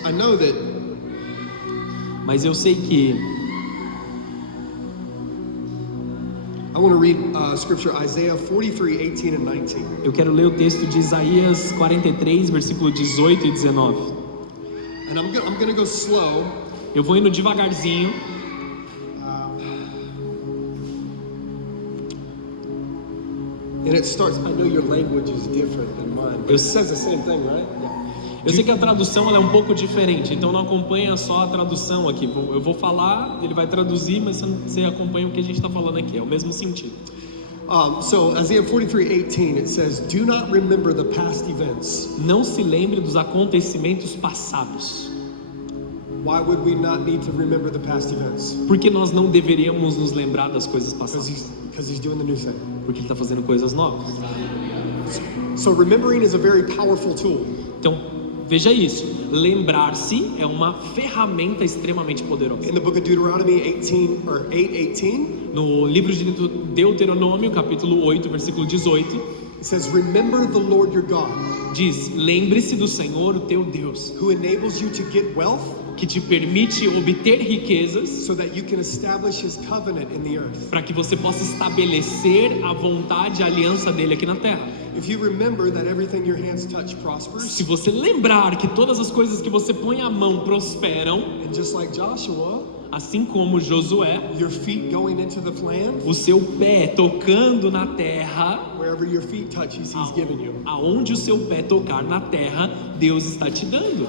I know that mas eu sei que I want to read scripture, Isaiah 43:18 and 19. eu quero ler o texto de Isaías 43, versículo 18 e 19. And I'm gonna go slow. Eu vou indo devagarzinho. And it starts, I know your language is different than mine, but it says the same thing, right? Eu sei que a tradução ela é um pouco diferente, então não acompanha só a tradução aqui. Eu vou falar, ele vai traduzir, mas você acompanha o que a gente está falando aqui, é o mesmo sentido. So Isaiah 43:18, it says, "Do not remember the past events." Não se lembre dos acontecimentos passados. Why would we not need to remember the past events? Porque nós não deveríamos nos lembrar das coisas passadas. Because he's doing the new thing. Porque ele está fazendo coisas novas. So remembering is a very powerful tool. Então, veja isso. Lembrar-se é uma ferramenta extremamente poderosa. In the book of Deuteronomy 8:18, No livro de Deuteronômio, capítulo 8, versículo 18, it says, "Remember the Lord your God, diz: lembre-se do Senhor, o teu Deus, who enables you to get wealth que te permite obter riquezas so that you can establish his covenant in the earth. para que você possa estabelecer a vontade, a aliança dele aqui na terra. If you remember that everything your hands touch prospers, Se você lembrar que todas as coisas que você põe a mão prosperam, and just like Joshua, assim como Josué, your feet going into the land, o seu pé tocando na terra, wherever your feet touch, he's given you. aonde o seu pé tocar na terra, Deus está te dando.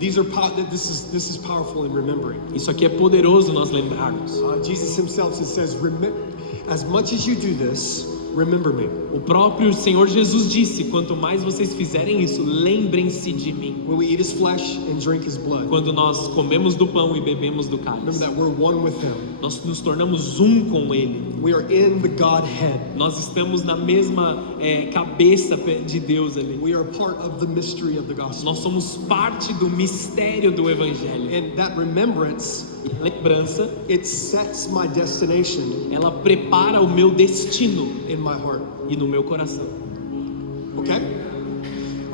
This is powerful in remembering. Isso aqui é poderoso nós lembrarmos. Jesus himself says, as much as you do this, remember me. O próprio Senhor Jesus disse: quanto mais vocês fizerem isso, lembrem-se de mim. When we eat his flesh and drink his blood, Quando nós comemos do pão e bebemos do remember cálice, that we're one with him. nós nos tornamos um com Ele. We are in the Godhead. Nós estamos na mesma cabeça de Deus ali. We are part of the mystery of the gospel. Nós somos parte do mistério do Evangelho. And that remembrance, E a lembrança, it sets my destination ela prepara o meu destino in my heart. e no meu coração. Okay?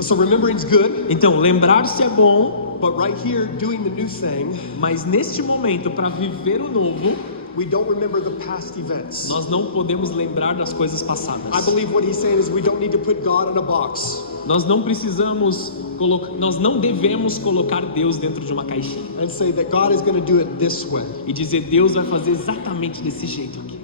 So remembering's good, Então, lembrar-se é bom, but right here, doing the new thing, mas neste momento, para viver o novo, we don't remember the past events. nós não podemos lembrar das coisas I passadas. believe what he's saying is we don't need to put God in a box Nós não precisamos nós não devemos colocar Deus dentro de uma caixinha and say that God is going to do it this way. e dizer: Deus vai fazer exatamente desse jeito aqui.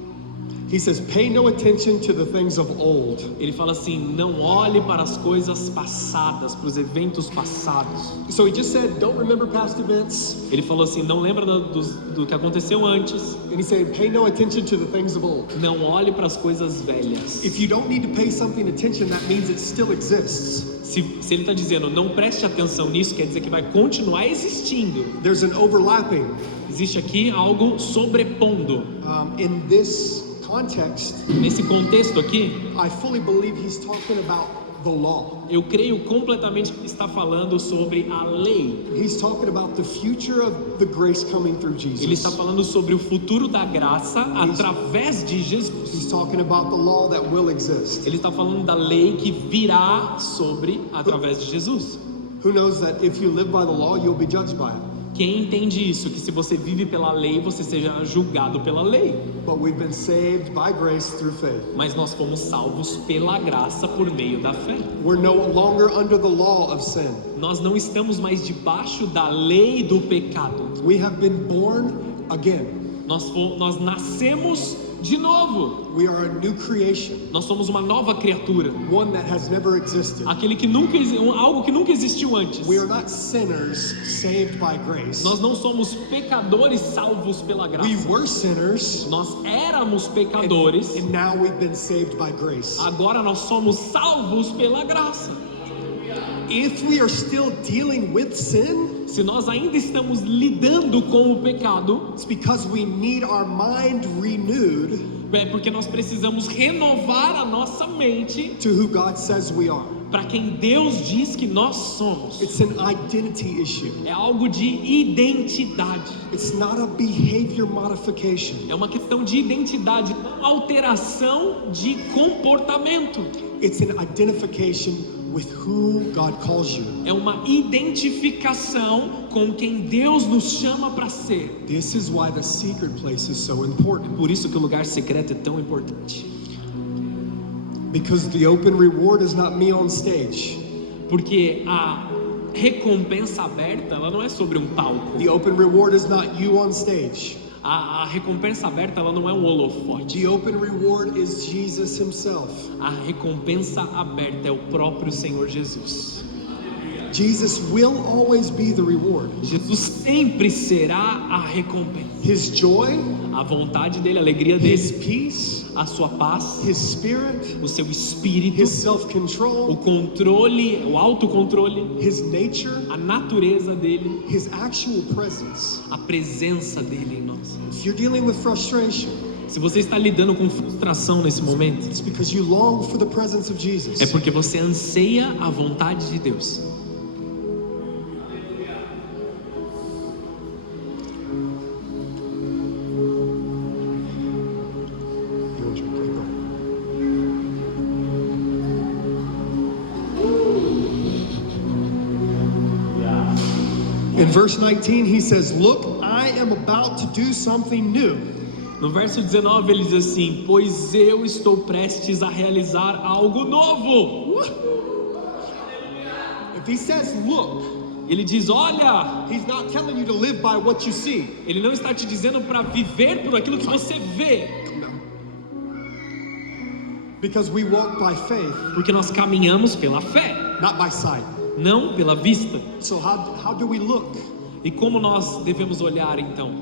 He says, pay no attention to the things of old. Ele fala assim: não olhe para as coisas passadas, para os eventos passados. So he just said, don't remember past events. Ele falou assim: não lembra do que aconteceu antes. And he's saying, pay no attention to the things of old. Não olhe para as coisas velhas. If you don't need to pay something attention, that means it still exists. Se ele está dizendo não preste atenção nisso, quer dizer que vai continuar existindo. There's an overlapping. Existe aqui algo sobrepondo. In this context, Nesse contexto aqui, I fully believe he's talking about the law. eu creio completamente que ele está falando sobre a lei. He's talking about the future of the grace coming through Ele está Jesus. falando sobre o futuro da graça através de Jesus. He's talking about the law that will exist. Ele está falando da lei que virá através de Jesus. Who knows that if you live by the law, you'll be judged by it. Quem entende isso? Que se você vive pela lei, você seja julgado pela lei. But we've been saved by grace through faith. Mas nós fomos salvos pela graça por meio da fé. We're no longer under the law of sin. Nós não estamos mais debaixo da lei do pecado. We have been born again. Nós nascemos de novo. We are a new creation, Nós somos uma nova criatura. one that has never existed. Algo que nunca existiu antes. We are not sinners saved by grace. Nós não somos pecadores salvos pela We graça. were sinners, Nós éramos pecadores. and now we've been saved by grace. Agora nós somos salvos pela graça. If we are still dealing with sin, Se nós ainda estamos lidando com o pecado, it's because we need our mind renewed é porque nós precisamos renovar a nossa mente to who God says we are. para quem Deus diz que nós somos. It's an identity issue. É algo de identidade. It's not a behavior modification. É uma questão de identidade, não alteração de comportamento. It's an identification with who God calls you. É uma identificação com quem Deus nos chama para ser. This is why the secret place is so important. Por isso que o lugar secreto é tão importante. Because the open reward is not me on stage. Porque a recompensa aberta, ela não é sobre um palco. The open reward is not you on stage. A recompensa aberta, ela não é um holofote. The open reward is Jesus himself. A recompensa aberta é o próprio Senhor Jesus. Jesus will always be the reward. Jesus sempre será a recompensa. His joy, A vontade dele, a alegria his dele, peace, a sua paz, his spirit, o seu espírito, his o self-control, controle, o autocontrole, his nature, a natureza dele, his actual presence. a presença dele em nós. If you're dealing with frustration, Se você está lidando com frustração nesse momento, it's because you long for the presence of é Jesus. porque você anseia a vontade de Deus. In verse 19, he says, "Look, I am about to do something new." No verso 19 ele diz assim: pois eu estou prestes a realizar algo novo. If he says, "Look," Ele diz: olha. he's not telling you to live by what you see. Ele não está te dizendo para viver por aquilo que você vê. No. Because we walk by faith, Porque nós caminhamos pela fé, not by sight. não pela vista. So how do we look? E como nós devemos olhar então?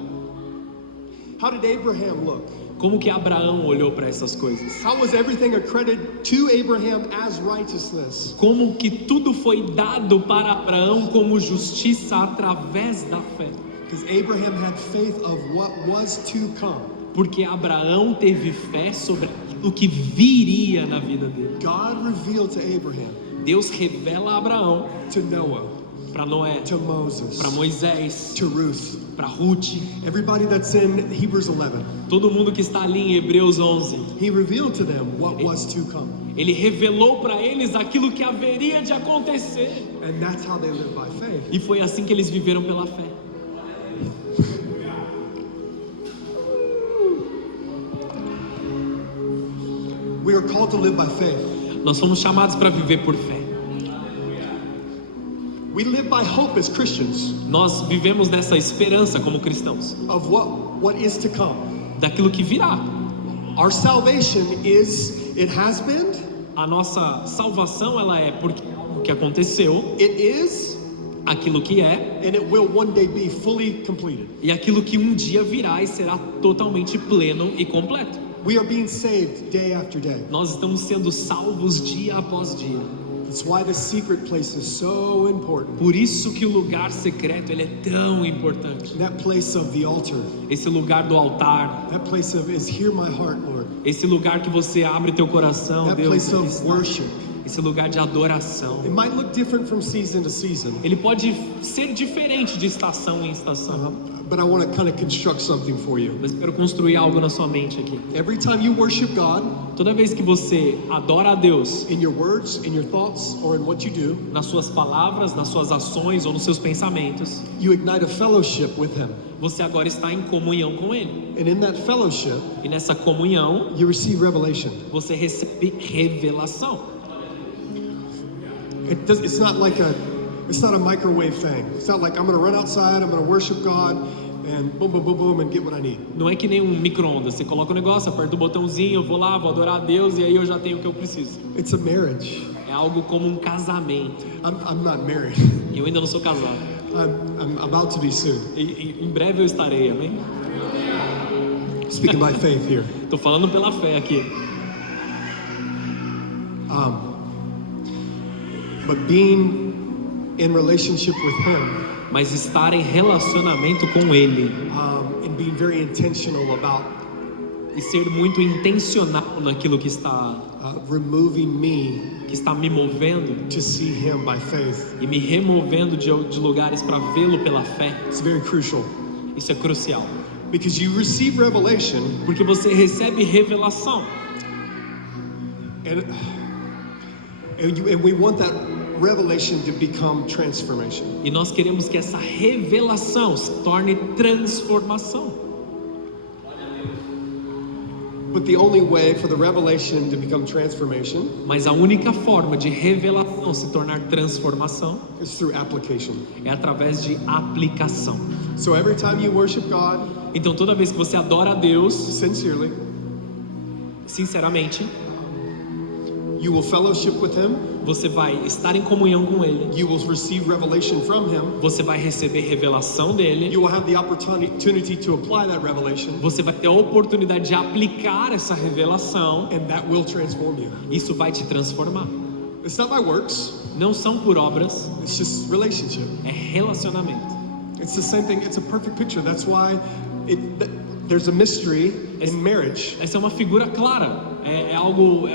How did Abraham look? Como que Abraão olhou para essas coisas? How was everything accredited to Abraham as righteousness? Como que tudo foi dado para Abraão como justiça através da fé? Because Abraham had faith of what was to come. Porque Abraão teve fé sobre o que viria na vida dele. God revealed to Abraham, Deus revela a Abraão, to Noah, para Noé, to Moses, para Moisés, to Ruth, para Ruth, everybody that's in Hebrews 11. todo mundo que está ali em Hebreus 11. He revealed to them what was to come. Ele revelou para eles aquilo que haveria de acontecer. And that's how they live by faith. E foi assim que eles viveram pela fé. We are called to live by faith. Nós somos chamados para viver por fé. We live by hope as Christians Nós vivemos nessa esperança como cristãos, of what is to come. daquilo que virá. Our salvation it has been, A nossa salvação, ela é porque o que aconteceu, it is, aquilo que é, and it will one day be fully completed. e aquilo que um dia virá e será totalmente pleno e completo. We are being saved day after day. Nós estamos sendo salvos dia após dia. That's why the secret place is so important. Por isso que o lugar secreto, ele é tão importante. That place of the altar, Esse lugar do altar, that place of is hear my heart, Lord. esse lugar que você abre teu coração, That Deus, place ele of está- worship. esse lugar de adoração. It might look different from season to season, Ele pode ser diferente de estação em estação. but I want to kind of construct something for you. Mas quero construir algo na sua mente aqui. Every time you worship God, Toda vez que você adora a Deus, in your words, in your thoughts, or in what you do, nas suas palavras, nas suas ações ou nos seus pensamentos, you ignite a fellowship with Him. você agora está em comunhão com Ele. And in that fellowship, E nessa comunhão, you receive revelation. você recebe revelação. It's not a microwave thing. It's not like I'm going to run outside, I'm going to worship God, and boom, boom, boom, boom, and get what I need. Não é que nem um micro-ondas. Você coloca o negócio, aperta o botãozinho, eu vou lá, vou adorar a Deus e aí eu já tenho o que eu preciso. It's a marriage. É algo como um casamento. I'm not married. E eu ainda não sou casado. I'm about to be soon. E em breve eu estarei, amém? Speaking by faith here. Tô falando pela fé aqui. But being in relationship with Him, Mas estar em relacionamento com Ele and being very intentional about e ser muito intencional naquilo que está removing me me movendo to see Him by faith, e me removendo de lugares para vê-lo pela fé. it's very crucial. Isso é crucial, Because you receive revelation, porque você recebe revelação and we want that revelation to become transformation. e nós queremos que essa revelação se torne transformação. But the only way for the revelation to become transformation Mas a única forma de revelação se tornar transformação is through application. é através de aplicação. So every time you worship God Então toda vez que você adora a Deus sincerely, sinceramente, you will fellowship with Him, você vai estar em comunhão com Ele, you will receive revelation from Him, você vai receber revelação dele, you will have the opportunity to apply that revelation, você vai ter a oportunidade de aplicar essa revelação, and that will transform you. isso vai te transformar. It's not by works, Não são por obras, it's just relationship. é relacionamento. It's the same thing, it's a perfect picture. That's why there's a mystery in marriage. Essa é uma figura clara, é algo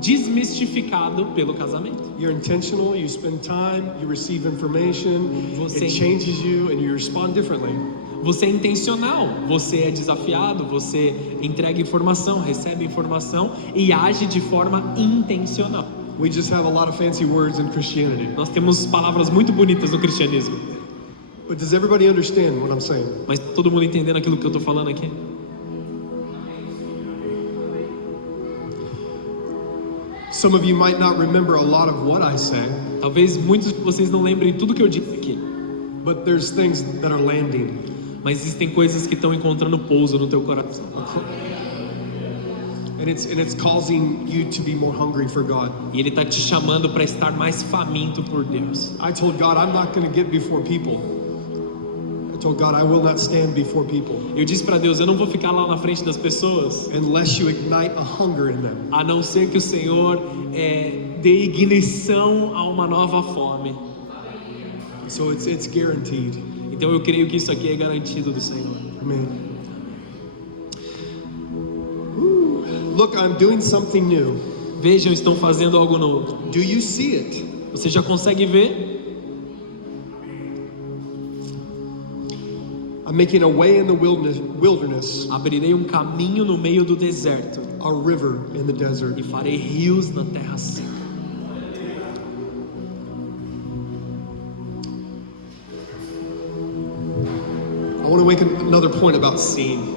desmistificado pelo casamento. You're intentional, you spend time, you receive information, Você- it changes you, and you respond differently. Você é intencional, você é desafiado, você entrega informação, recebe informação e age de forma intencional. We just have a lot of fancy words in Christianity. Nós temos palavras muito bonitas no cristianismo. But does everybody understand what I'm saying? Mas todo mundo entendendo aquilo que eu estou falando aqui? Some of you might not remember a lot of what I say, Talvez muitos de vocês não lembrem tudo que eu disse aqui. but there's things that are landing. Mas existem coisas que estão encontrando pouso no teu coração. And it's causing you to be more hungry for God. E Ele está te chamando para estar mais faminto por Deus. I told God I'm not going to get before people. I told God I will not stand before people Eu disse para Deus, eu não vou ficar lá na frente das pessoas, unless you ignite a hunger in them. a não ser que o Senhor dê ignição a uma nova fome. So it's guaranteed. Então eu creio que isso aqui é garantido do Senhor. Amen. Look, I'm doing something new. Vejam, estão fazendo algo novo. Do you see it? Você já consegue ver? I'm making a way in the wilderness, Abrirei um caminho no meio do deserto a river in the desert. e farei rios na terra seca. I want to make another point about seeing.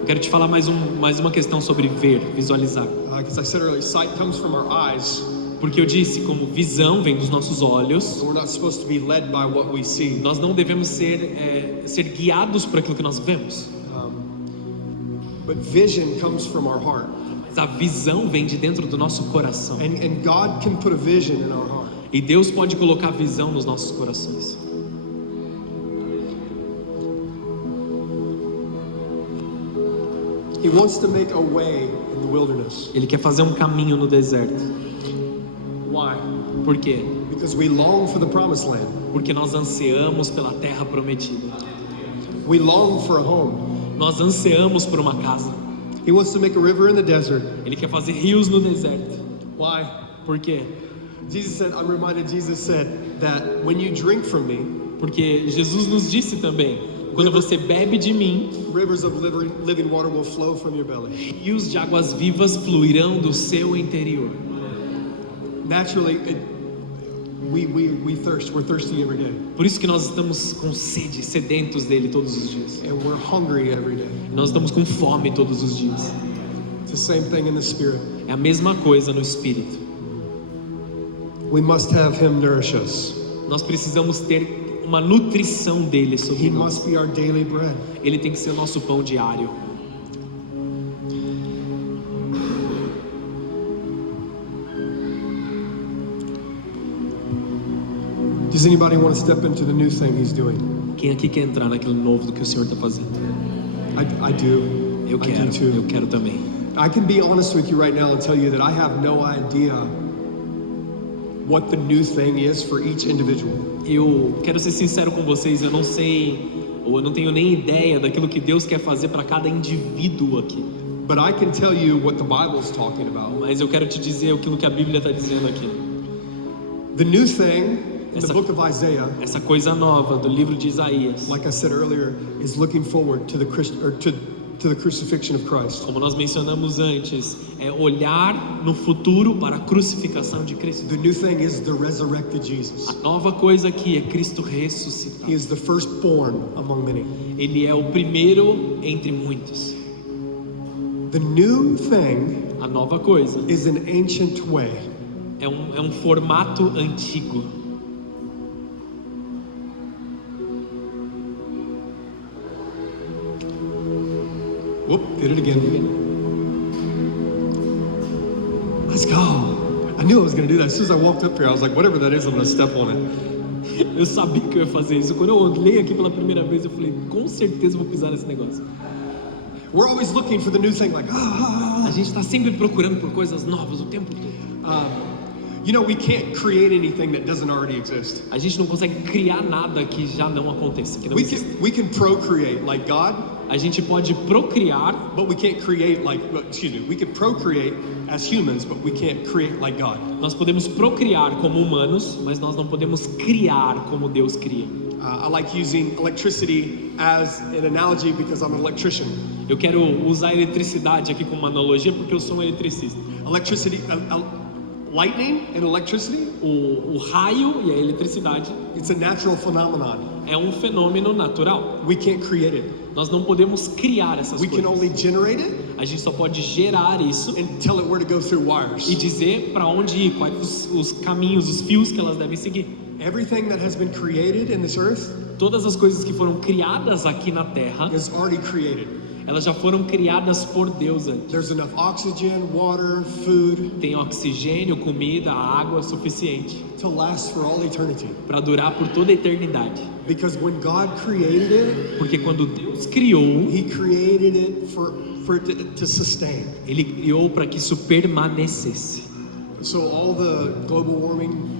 Eu quero te falar mais uma questão sobre ver, visualizar. Because I said earlier, sight comes from our eyes, Porque eu disse, como visão vem dos nossos olhos, and we're not supposed to be led by what we see. nós não devemos ser guiados por aquilo que nós vemos. But vision comes from our heart. Mas a visão vem de dentro do nosso coração. And God can put a vision in our heart. E Deus pode colocar visão nos nossos corações. He wants to make a way in the wilderness. Ele quer fazer um caminho no deserto. Why? Por quê? Because we long for the promised land. Porque nós ansiamos pela terra prometida. We long for a home. Nós ansiamos por uma casa. He wants to make a river in the desert. Ele quer fazer rios no deserto. Why? Por quê? I'm reminded Jesus said that when you drink from me, Porque Jesus nos disse também, quando você bebe de mim, rivers of living water will flow from your belly. rios de águas vivas fluirão do seu interior. Naturally, we thirst. We're thirsty every day. Por isso que nós estamos com sede, sedentos dele todos os dias. And we're hungry every day. Nós estamos com fome todos os dias. It's the same thing in the spirit. É a mesma coisa no espírito. We must have him nourish us. Nós precisamos ter uma nutrição dele sobre He nós. must be our daily bread. Ele tem que ser o nosso pão diário. Does anybody want to step into the new thing he's doing? Quem aqui quer entrar naquilo novo do que o Senhor está fazendo? I do. Eu I do too. eu quero também. I can be honest with you right now and tell you that I have no idea what the new thing is for each individual. Eu quero ser sincero com vocês, eu não sei, ou eu não tenho nem ideia daquilo que Deus quer fazer para cada indivíduo aqui. But I can tell you what the Bible's talking about. Mas eu quero te dizer aquilo que a Bíblia está dizendo aqui. The new thing in the Essa- book of Isaiah, Essa coisa nova do livro de Isaías, like I said earlier, is looking forward to the crucifixion of Christ. como nós mencionamos antes, é olhar no futuro para a crucificação de Cristo. The new thing is the resurrected Jesus. A nova coisa aqui é Cristo He ressuscitado. is the firstborn among many. Ele é o primeiro entre muitos. The new thing A nova coisa is an ancient way. é um formato antigo. Whoop, did it again. Let's go. I knew I was going to do that. As soon as I walked up here, I was like, whatever that is, I'm going to step on it. Eu sabia que eu ia fazer isso. Quando eu olhei aqui pela primeira vez, eu falei, com certeza eu vou pisar nesse negócio. We're always looking for the new thing, like, A gente está sempre procurando por coisas novas o tempo todo. You know, we can't create anything that doesn't already exist. A gente não consegue criar nada que já não aconteça, que não existe. We can procreate like God, A gente pode procriar, but we can't create like, we can procreate as humans, but we can't create like God. nós podemos procriar como humanos, mas nós não podemos criar como Deus cria. I like using electricity as an analogy because I'm an electrician. Eu quero usar a eletricidade aqui como uma analogia porque eu sou um eletricista. Electricity, lightning and electricity, O raio e a eletricidade it's a natural phenomenon. é um fenômeno natural. We can't create it. Nós não podemos criar essas We can coisas. only generate it A gente só pode gerar isso and tell it where to go through wires. e dizer para onde ir, quais os caminhos, os fios que elas devem seguir. Everything that has been created in this earth Todas as coisas que foram criadas aqui na Terra, is already created. elas já foram criadas por Deus antes. There's enough oxygen, water, food Tem oxigênio, comida, água suficiente to last for all eternity. para durar por toda a eternidade. Because when God created it, Porque quando Deus criou, He created it for it to sustain. Ele criou para que isso permanecesse. So all the global warming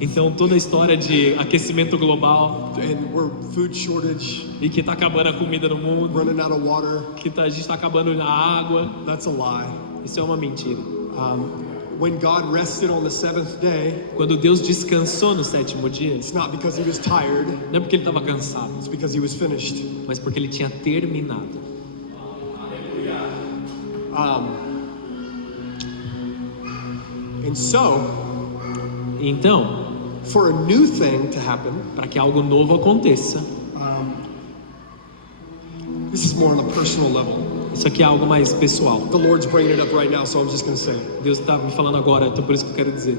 Então toda a história de aquecimento global and we're food shortage, e que está acabando a comida no mundo, running out of water, que a gente está acabando a água, that's a lie. isso é uma mentira. When God rested on the seventh day, Quando Deus descansou no sétimo dia, it's not because He was tired, não é porque ele estava cansado, it's because He was finished. mas porque ele tinha terminado. And so, Então, for a new thing to happen, para que algo novo aconteça, this is more on a personal level. isso aqui é algo mais pessoal. The Lord's bringing it up right now, so I'm just going to say it. Deus está me falando agora, então por isso que eu quero dizer.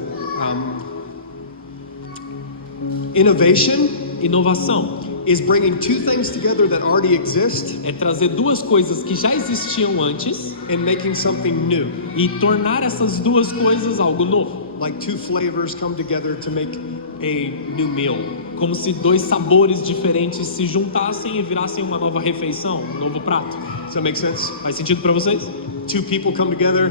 Innovation Inovação is bringing two things together that already exist é trazer duas coisas que já existiam antes and making something new. e tornar essas duas coisas algo novo. Like two flavors come together to make a new meal. Como se dois sabores diferentes se juntassem e virassem uma nova refeição, um novo prato. Does that make sense? Faz sentido para vocês? Two people come together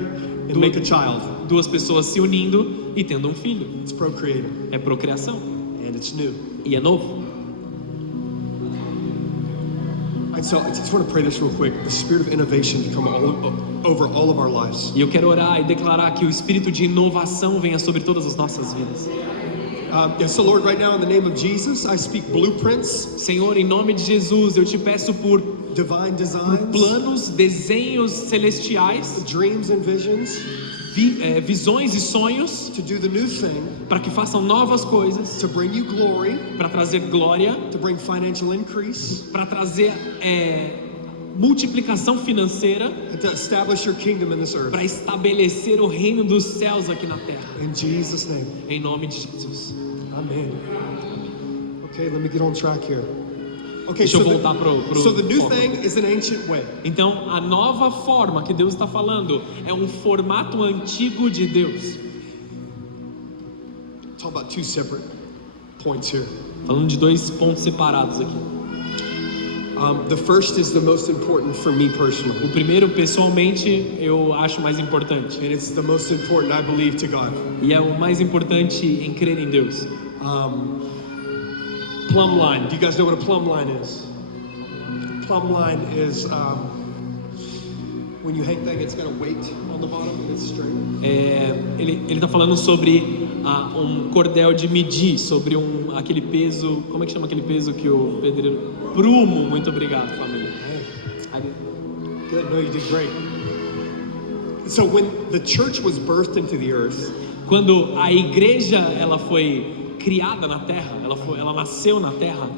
and make a child. Duas pessoas se unindo e tendo um filho. It's procreating, É procriação and it's new. e é novo. And so I just want to pray this real quick. The spirit of innovation to come over all of our lives. E eu quero orar e declarar que o espírito de inovação venha sobre todas as nossas vidas. So Lord, right now in the name of Jesus, I speak blueprints, Senhor, em nome de Jesus, eu te peço por divine designs, planos, desenhos celestiais, dreams and visions visões e sonhos to do the new thing, para que façam novas coisas, to bring you glory, para trazer glória, to bring financial increase, para trazer multiplicação financeira, and to establish your kingdom in this earth. para estabelecer o reino dos céus aqui na terra. In Jesus' name. Em nome de Jesus. Amen. Okay, let me get on track here. Okay, Deixa so eu voltar pro so the new foco. thing is an ancient way. Então, a nova forma que Deus está falando é um formato antigo de Deus. Talk about two separate points here. Falando de dois pontos separados aqui. The first is the most important for me personally, O primeiro, pessoalmente, eu acho mais importante. and it's the most important, I believe, to God. E é o mais importante em crer em Deus. Plumb line. Do you guys know what a plumb line is? Plumb line is when you hang thing, it's got a weight on the bottom and it's straight. Ele está falando sobre um cordel de medir, sobre aquele peso. Como é que chama aquele peso que o pedreiro? Prumo. Muito obrigado, família. Good. No, you did great. So when the church was birthed into the earth, Quando a igreja ela foi criada na terra, ela nasceu na terra,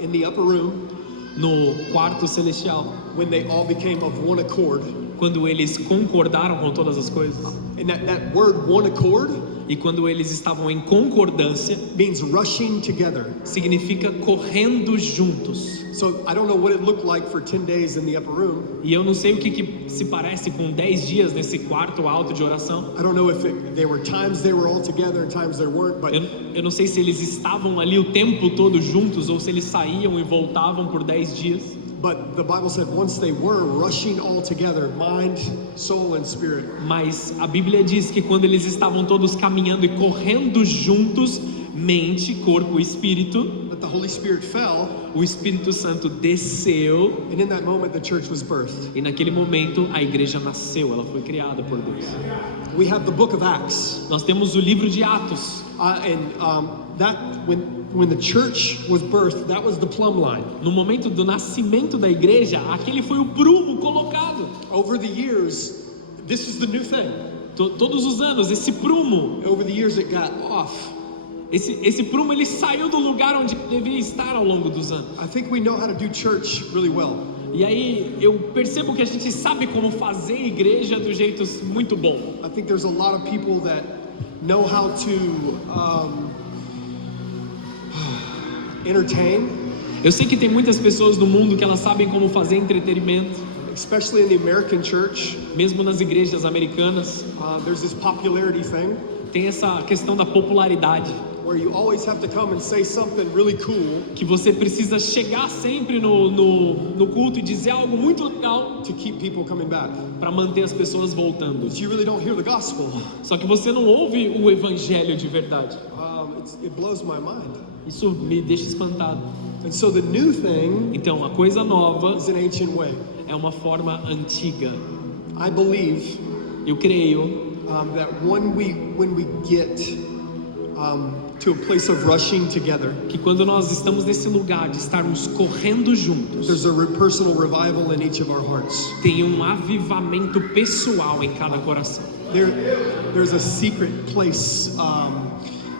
in the upper room, no quarto celestial, when they all became of one accord, quando eles concordaram com todas as coisas, and that word one accord e quando eles estavam em concordância, means rushing together. significa correndo juntos. So I don't know what it looked like for 10 days in the upper room. E eu não sei o que se parece com 10 dias nesse quarto alto de oração. I don't know if there were times they were all together and times there weren't, but Eu não sei se eles estavam ali o tempo todo juntos ou se eles saíam e voltavam por 10 dias. But the Bible said once they were rushing all together, mind, soul, and spirit. Mas a Bíblia diz que quando eles estavam todos caminhando e correndo juntos, mente, corpo e espírito, But the Holy Spirit fell, o Espírito Santo desceu and in that moment the church was birthed. e naquele momento a igreja nasceu, ela foi criada por Deus. We have the book of Acts, Nós temos o livro de Atos. that when the church was birthed, that was the plumb line. No momento do nascimento da igreja, aquele foi o prumo colocado. Over the years, this is the new thing. Todos os anos, esse prumo, over the years it got off. esse prumo, ele saiu do lugar onde devia estar ao longo dos anos. I think we know how to do church really well. E aí eu percebo que a gente sabe como fazer igreja do jeito muito bom. I think there's a lot of people that know how to entertain, Eu sei que tem muitas pessoas no mundo que elas sabem como fazer entretenimento, especially in the American church. mesmo nas igrejas americanas. There's this popularity thing Tem essa questão da popularidade, where you always have to come and say something really cool que você precisa chegar sempre no culto e dizer algo muito legal to keep people coming back. para manter as pessoas voltando. But you really don't hear the gospel. Só que você não ouve o evangelho de verdade. It blows my mind. Isso me deixa espantado. And so the new thing Então, a coisa nova is an ancient way. é uma forma antiga. I believe Eu creio that when we get to a place of rushing together, que quando nós estamos nesse lugar de estarmos correndo juntos, there's a personal revival in each of our hearts. tem um avivamento pessoal em cada coração. There's a secret place.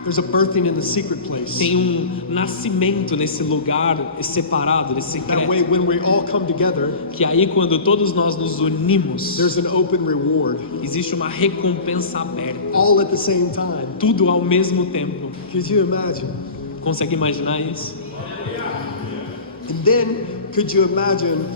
There's a birthing in the secret place. Tem um nascimento nesse lugar separado, nesse That way, secreto. when we all come together, Que aí quando todos nós nos unimos, there's an open reward, existe uma recompensa aberta. all at the same time. Tudo ao mesmo tempo. Could you imagine? Consegue imaginar isso? And then, could you imagine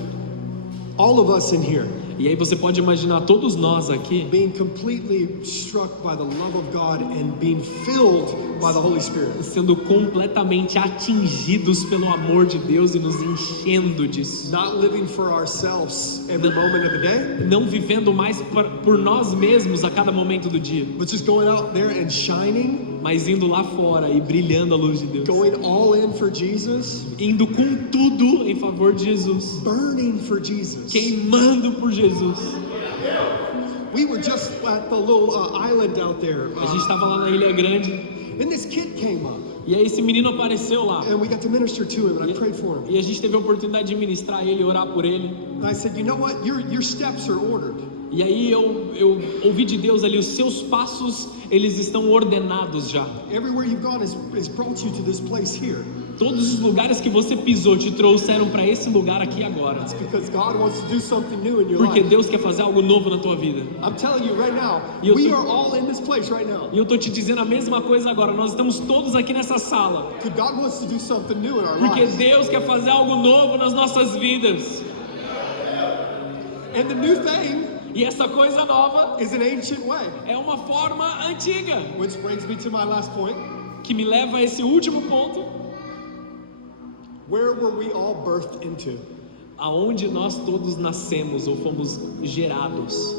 all of us in here E aí você pode imaginar todos nós aqui being completely struck by the love of God and being filled by the Holy Spirit? sendo completamente atingidos pelo amor de Deus e nos enchendo disso. Not living for ourselves every moment of the day, Não vivendo mais por nós mesmos a cada momento do dia, but just going out there and shining, mas indo lá fora e brilhando a luz de Deus. going all in for Jesus, Indo com tudo em favor de Jesus. burning for Jesus. Queimando por Jesus. We were just at the little island out there, A gente estava lá na Ilha Grande and this kid came up, e aí esse menino apareceu lá. and we got to minister to him, and I prayed for him. E a gente teve a oportunidade de ministrar ele, orar por ele. And I said, you know what? Your steps are ordered. E aí eu ouvi de Deus ali, os seus passos, eles estão ordenados já. Everywhere you've gone has brought you to this place here. Todos os lugares que você pisou te trouxeram para esse lugar aqui agora. It's because God wants to do something new in your Porque life. Deus quer fazer algo novo na tua vida. I'm telling you right now, E eu we tô- are all in this place right now. E eu tô te dizendo a mesma coisa agora. Nós estamos todos aqui nessa sala. Because God wants to do something new in our Porque lives. Deus quer fazer algo novo nas nossas vidas. And the new thing E essa coisa nova is an ancient way. é uma forma antiga. Which brings me to my last point. Que me leva a esse último ponto. Where were we all birthed into? Aonde nós todos nascemos ou fomos gerados.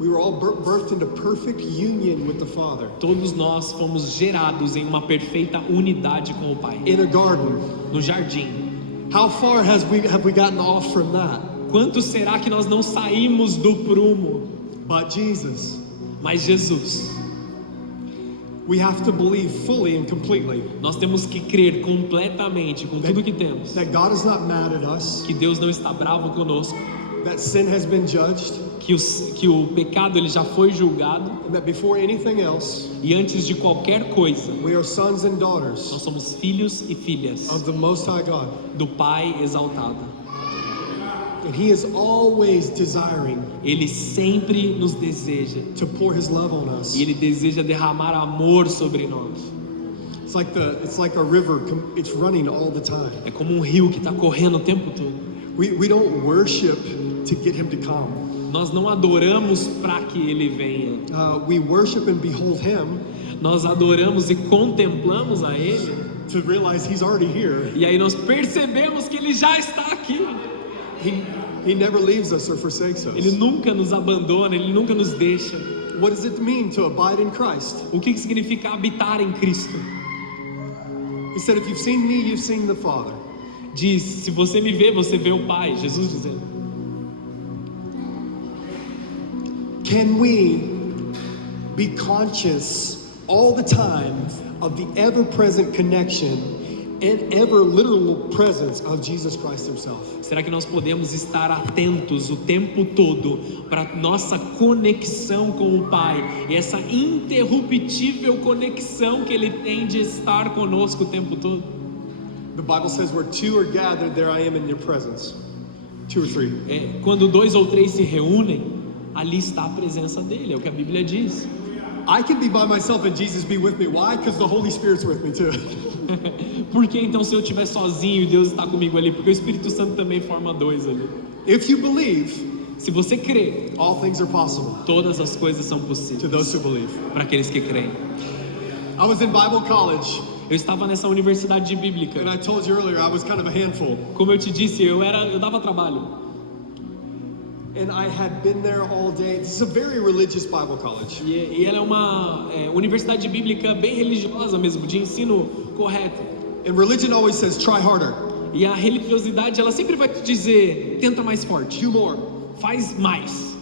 We were all birthed into perfect union with the Father. Todos nós fomos gerados em uma perfeita unidade com o Pai. In a garden. No jardim. How far have we gotten off from that? Quanto será que nós não saímos do prumo? But Jesus. Mas Jesus. We have to believe fully and completely Nós temos que crer completamente com tudo que temos. that God is not mad at us, Que Deus não está bravo conosco. that sin has been judged, Que o pecado ele já foi julgado. and that before anything else, E antes de qualquer coisa, we are sons and daughters nós somos filhos e filhas of the Most High God. do Pai exaltado. And He is always desiring Ele sempre nos deseja. to pour His love on us. E Ele deseja derramar amor sobre nós. It's like a river, it's running all the time. É como um rio que está correndo o tempo todo. We don't worship to get Him to come. Nós não adoramos para que Ele venha. We worship and behold Him Nós adoramos e contemplamos a Ele. to realize He's already here. E aí nós percebemos que Ele já está aqui. He never leaves us or forsakes Ele us. nunca nos abandona, Ele nunca nos deixa. What does it mean to abide in Christ? O que significa habitar em Cristo? He said, if you've seen me, you've seen the Father. Diz, se você me vê, você vê o Pai. Jesus dizendo. Can we be conscious all the time of the ever-present connection and ever literal presence of Jesus Christ himself. Será que nós podemos estar atentos o tempo todo para nossa conexão com o Pai e essa interruptível conexão que Ele tem de estar conosco o tempo todo? The Bible says where two are gathered, there I am in your presence. 2 or 3. Quando 2 ou 3 se reúnem, ali está a presença dele, é o que a Bíblia diz. I can be by myself and Jesus be with me. Why? Because the Holy Spirit's with me too. Por que então se eu estiver sozinho e Deus está comigo ali? Porque o Espírito Santo também forma 2 ali. If you believe, Se você crê, all things are possible todas as coisas são to possíveis those who believe. para aqueles que creem. I was in Bible college, Eu estava nessa universidade bíblica. and I told you earlier I was kind of a handful. Como eu te disse, eu dava trabalho. And I had been there all day. This is a very religious Bible college. E ela é uma universidade bíblica bem religiosa mesmo, de ensino correto. And religion always says, try harder, E a religiosidade, ela sempre vai te dizer, tenta mais forte, do more. faz mais.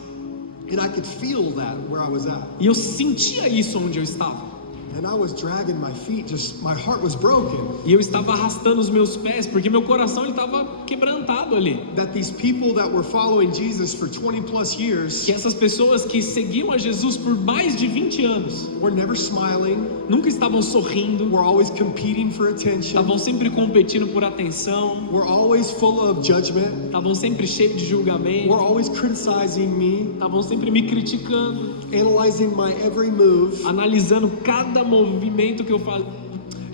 And I could feel that where I was at. E eu sentia isso onde eu estava. And I was dragging my feet, just my heart was broken. E eu estava arrastando os meus pés, porque meu coração ele estava quebrantado ali. That these people that were following Jesus for 20 plus years Que essas pessoas que seguiam a Jesus por mais de 20 anos, were never smiling, nunca estavam sorrindo, were always competing for attention, estavam sempre competindo por atenção, were always full of judgment, estavam sempre cheios de julgamento, were always criticizing me, estavam sempre me criticando, analyzing my every move. analisando cada movimento que eu fazia.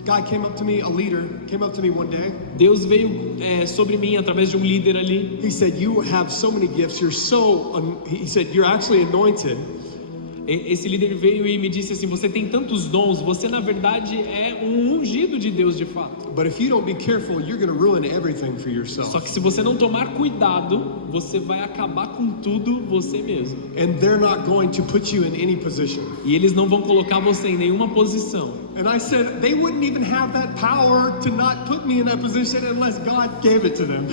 Guy came up to me, a leader, came up to me one day. Deus veio sobre mim através de um líder ali. He said, you have so many gifts, you're so, he said, you're actually anointed. Esse líder veio e me disse assim, você tem tantos dons, você na verdade é um ungido de Deus de fato. But if you don't be careful, you're going to ruin everything for Só yourself. que se você não tomar cuidado, você vai acabar com tudo você mesmo. And they're not going to put you in any position. E eles não vão colocar você em nenhuma posição. And I said, they wouldn't even have that power to not put me in that position unless God gave it to them.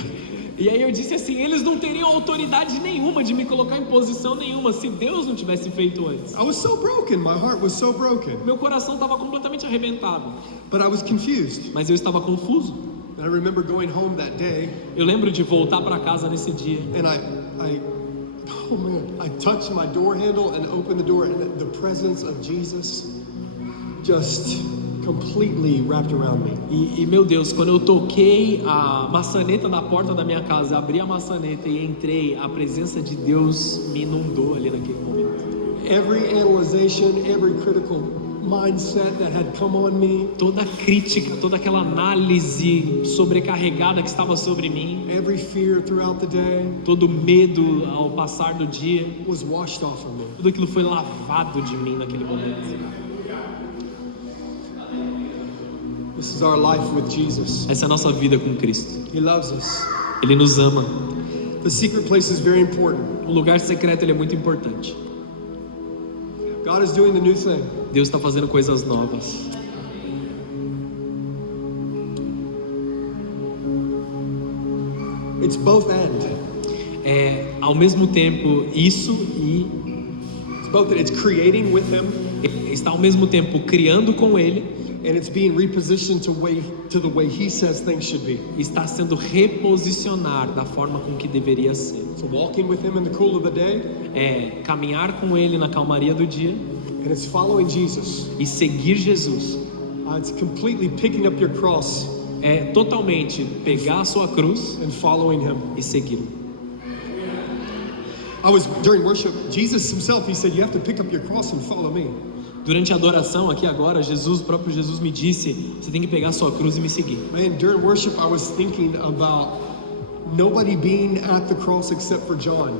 E aí eu disse assim, eles não teriam autoridade nenhuma de me colocar em posição nenhuma se Deus não tivesse feito antes. I was so broken. My heart was so broken. Meu coração estava completamente arrebentado, But I was confused. mas eu estava confuso. And I remember going home that day, Eu lembro de voltar para casa nesse dia. and oh man, I touched my door handle and opened the door, and the presence of Jesus just completely wrapped around me. E meu Deus, quando eu toquei a maçaneta da porta da minha casa, abri a maçaneta e entrei, a presença de Deus me inundou ali naquele momento. Every analyzation, every critical mindset that had come on me, Toda a crítica, toda aquela análise sobrecarregada que estava sobre mim, every fear throughout the day todo medo ao passar do dia, was washed off of me. tudo aquilo foi lavado de mim naquele momento. This is our life with Jesus. Essa é a nossa vida com Cristo. He loves us. Ele nos ama. The secret place is very important. O lugar secreto ele é muito importante. God is doing the new thing. Deus está fazendo coisas novas. It's both and. Ao mesmo tempo isso e It's both and. It's creating with Him, está ao mesmo tempo criando com Ele, and it's being repositioned to the way He says things should be. está sendo reposicionar da forma com que deveria ser. So walking with Him in the cool of the day, Caminhar com Ele na calmaria do dia and it's following Jesus. e seguir Jesus. It's completely picking up your cross É totalmente pegar a sua cruz and following Him. e segui-lo. During worship, Jesus Himself, He said, you have to pick up your cross and follow me. Durante a adoração aqui agora, o próprio Jesus me disse, você tem que pegar a sua cruz e me seguir. Man, during worship, I was thinking about nobody being at the cross except for John.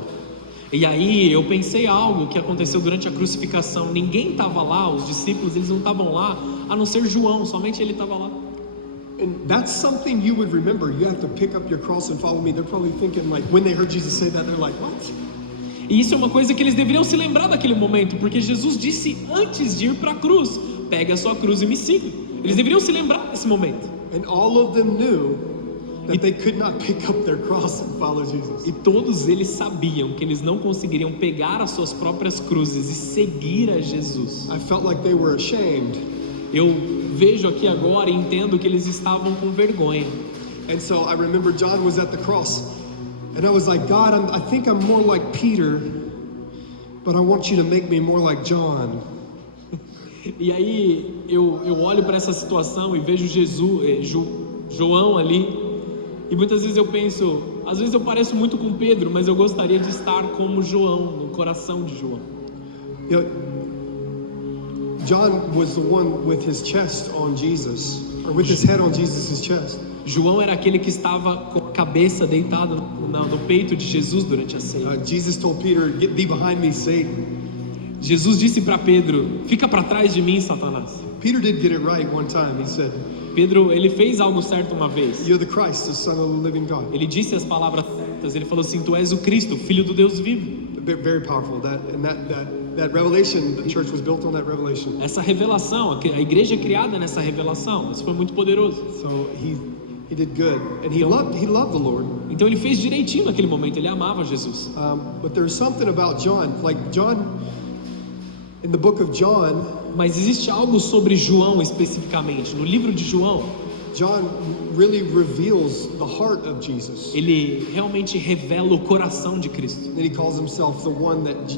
E aí eu pensei algo que aconteceu durante a crucificação. Ninguém estava lá, os discípulos eles não estavam lá, a não ser João, somente ele estava lá. And that's something you would remember. You have to pick up your cross and follow me. They're probably thinking, like, when they heard Jesus say that, they're like, what? E isso é uma coisa que eles deveriam se lembrar daquele momento, porque Jesus disse antes de ir para a cruz, pegue a sua cruz e me siga. Eles deveriam se lembrar desse momento. And all of them knew that they could not pick up their cross and follow Jesus. E todos eles sabiam que eles não conseguiriam pegar as suas próprias cruzes e seguir a Jesus. I felt like they were ashamed Eu vejo aqui agora e entendo que eles estavam com vergonha. And so I remember John was at the cross, and I was like, God, I think I'm more like Peter, but I want you to make me more like John. E aí eu olho para essa situação e vejo João ali, e muitas vezes eu penso, às vezes eu pareço muito com Pedro, mas eu gostaria de estar como João, no coração de João. You know, John was the one with his chest on Jesus, or with his head on Jesus' chest. João era aquele que estava com a cabeça deitada no peito de Jesus durante a ceia. Jesus told Peter, "Get thee behind me, Satan." Jesus disse para Pedro, fica para trás de mim, Satanás. Peter did get it right one time. He said, Pedro, ele fez algo certo uma vez. "You're the Christ, the Son of the living God." Ele disse as palavras certas, ele falou assim, tu és o Cristo, Filho do Deus vivo. Very powerful. That revelation, the church was built on that revelation. Essa revelação, a igreja é criada nessa revelação, isso foi muito poderoso. So he did good, and he loved the Lord. Então ele fez direitinho naquele momento, ele amava Jesus. But there's something about John, like John, in the book of John. Mas existe algo sobre João especificamente, no livro de João. John really reveals the heart of Jesus. Ele realmente revela o coração de Cristo. And he calls himself the one that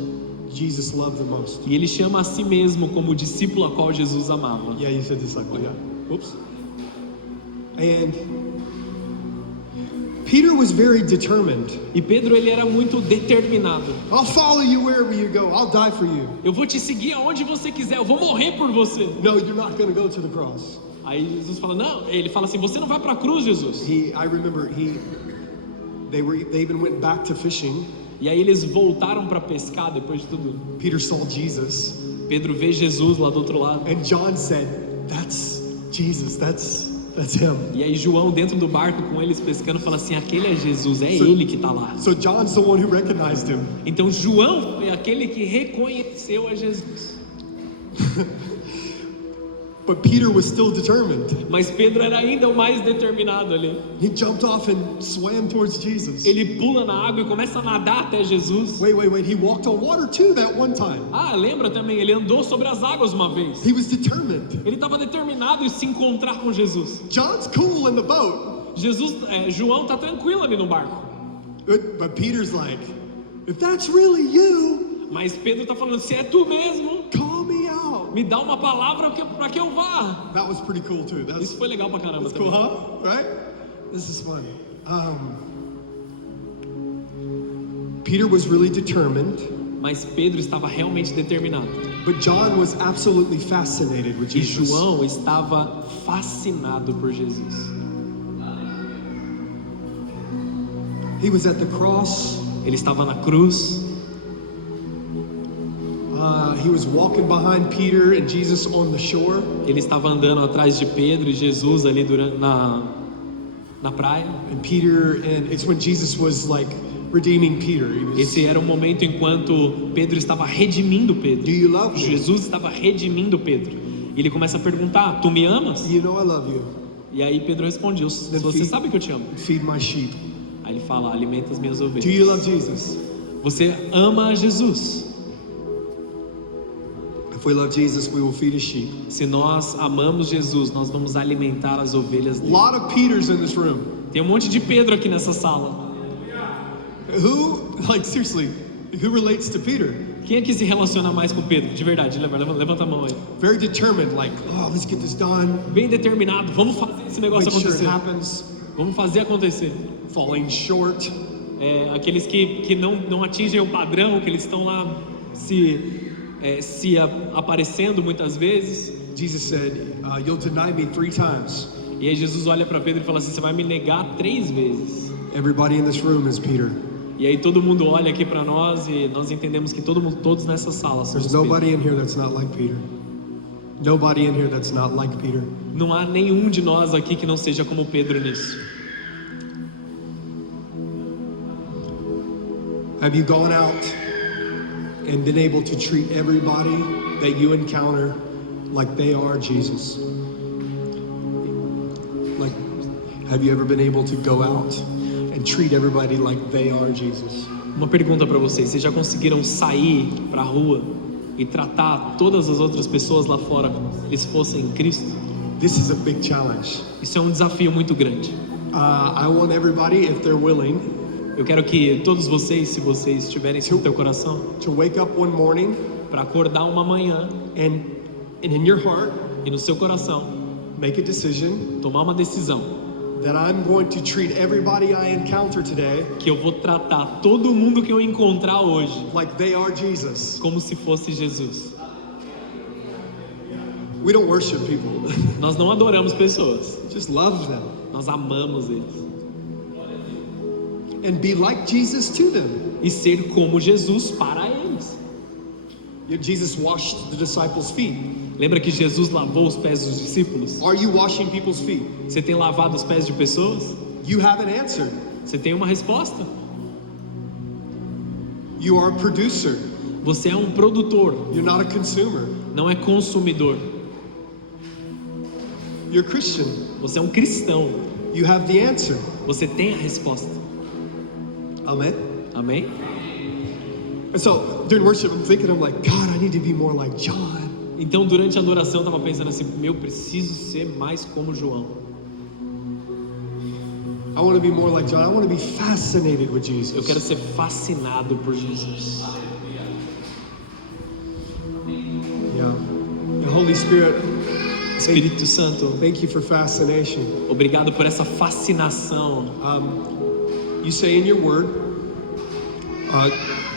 Jesus loved the most. E ele chama a si mesmo como o discípulo a qual Jesus amava. Yeah, you said disciple. Yeah. Oops. And Peter was very determined. E Pedro, ele era muito determinado. I'll follow you wherever you go. I'll die for you. Eu vou te seguir aonde você quiser, eu vou morrer por você. No, you're not going to go to the cross. Aí Jesus fala, não, ele fala assim, você não vai para a cruz, Jesus. I remember they even went back to fishing. E aí eles voltaram para pescar depois de tudo. Peter saw Jesus. Pedro vê Jesus lá do outro lado. And John said, "That's Jesus. That's him." E aí João dentro do barco com eles pescando fala assim, aquele é Jesus, é ele que está lá. So John's the one who recognized him. Então João foi aquele que reconheceu a Jesus. But Peter was still determined. Mas Pedro era ainda o mais determinado ali. He jumped off and swam towards Jesus. Ele pula na água e começa a nadar até Jesus. Wait. He walked on water too that one time. Ah, lembra também, ele andou sobre as águas uma vez. He was determined. Ele estava determinado em se encontrar com Jesus. John's cool in the boat. João tá tranquilo ali no barco. But Peter's like, if that's really you, mas Pedro tá falando, se é tu mesmo, call me out. Me dá uma palavra para que eu vá. That was pretty cool too. Isso foi legal pra caramba that's também. Cool, huh? Right? This is fun. Peter was really determined. Mas Pedro estava realmente determinado. But John was absolutely fascinated with Jesus. E João estava fascinado por Jesus. He was at the cross. Ele estava na cruz. He was walking behind Peter and Jesus on the shore. Ele estava andando atrás de Pedro e Jesus ali na praia. And it's when Jesus was like redeeming Peter. Esse era o momento enquanto Pedro estava redimindo Pedro. Do you love me? Jesus estava redimindo Pedro. E ele começa a perguntar: tu me amas? You know I love you. E aí Pedro respondeu: você sabe que eu te amo. Feed my sheep. Aí ele fala: alimenta as minhas ovelhas. Do you love Jesus? Você ama Jesus? If we love Jesus, we will feed his sheep. Se nós amamos Jesus, nós vamos alimentar as ovelhas dele. A lot of Peters in this room. Tem um monte de Pedro aqui nessa sala. Seriously, who relates to Peter? Quem é que se relaciona mais com Pedro? De verdade, levanta a mão aí. Very determined, let's get this done. Bem determinado, vamos fazer esse negócio acontecer. Happens. Vamos fazer acontecer. Falling short. Aqueles que não atingem o padrão, que eles estão lá se aparecendo muitas vezes. Jesus said, "You'll deny me 3 times." E aí Jesus olha para Pedro e fala assim: você vai me negar 3 vezes. Everybody in this room is Peter. E aí todo mundo olha aqui para nós e nós entendemos que todos nessa sala são There's nobody in here that's not like Peter. Nobody in here that's not like Peter. Não há nenhum de nós aqui que não seja como Pedro nisso. Have you gone out and been able to treat everybody that you encounter like they are Jesus? Have you ever been able to go out and treat everybody like they are Jesus? Uma pergunta para vocês: vocês já conseguiram sair para a rua e tratar todas as outras pessoas lá fora como se eles fossem Cristo, this is a big challenge. isso é um desafio muito grande. I want everybody, if they're willing, Eu quero que todos vocês, se vocês tiverem isso no teu coração, to wake up one morning para acordar uma manhã and in your heart, e no seu coração make a decision tomar uma decisão that I'm going to treat everybody I encounter today que eu vou tratar todo mundo que eu encontrar hoje like they are Jesus. como se fosse Jesus. We don't worship people. Nós não adoramos pessoas, Just love them nós amamos eles. and be like Jesus to them. E ser como Jesus para eles. Jesus washed the disciples' feet. Lembra que Jesus lavou os pés dos discípulos? Are you washing people's feet? Você tem lavado os pés de pessoas? You have an answer. Você tem uma resposta. You are a producer. Você é um produtor, You're not a consumer. não é consumidor. You're a Christian. Você é um cristão. You have the answer. Você tem a resposta. Amen. Amém? And so during worship, I'm like, God, I need to be more like John. Então, durante a adoração, eu estava pensando assim: eu preciso ser mais como João. I want to be more like John. I want to be fascinated with Jesus. Eu quero ser fascinado por Jesus. Yeah. The Holy Spirit, Espírito Santo, thank you for fascination. obrigado por essa fascinação. You say in your word,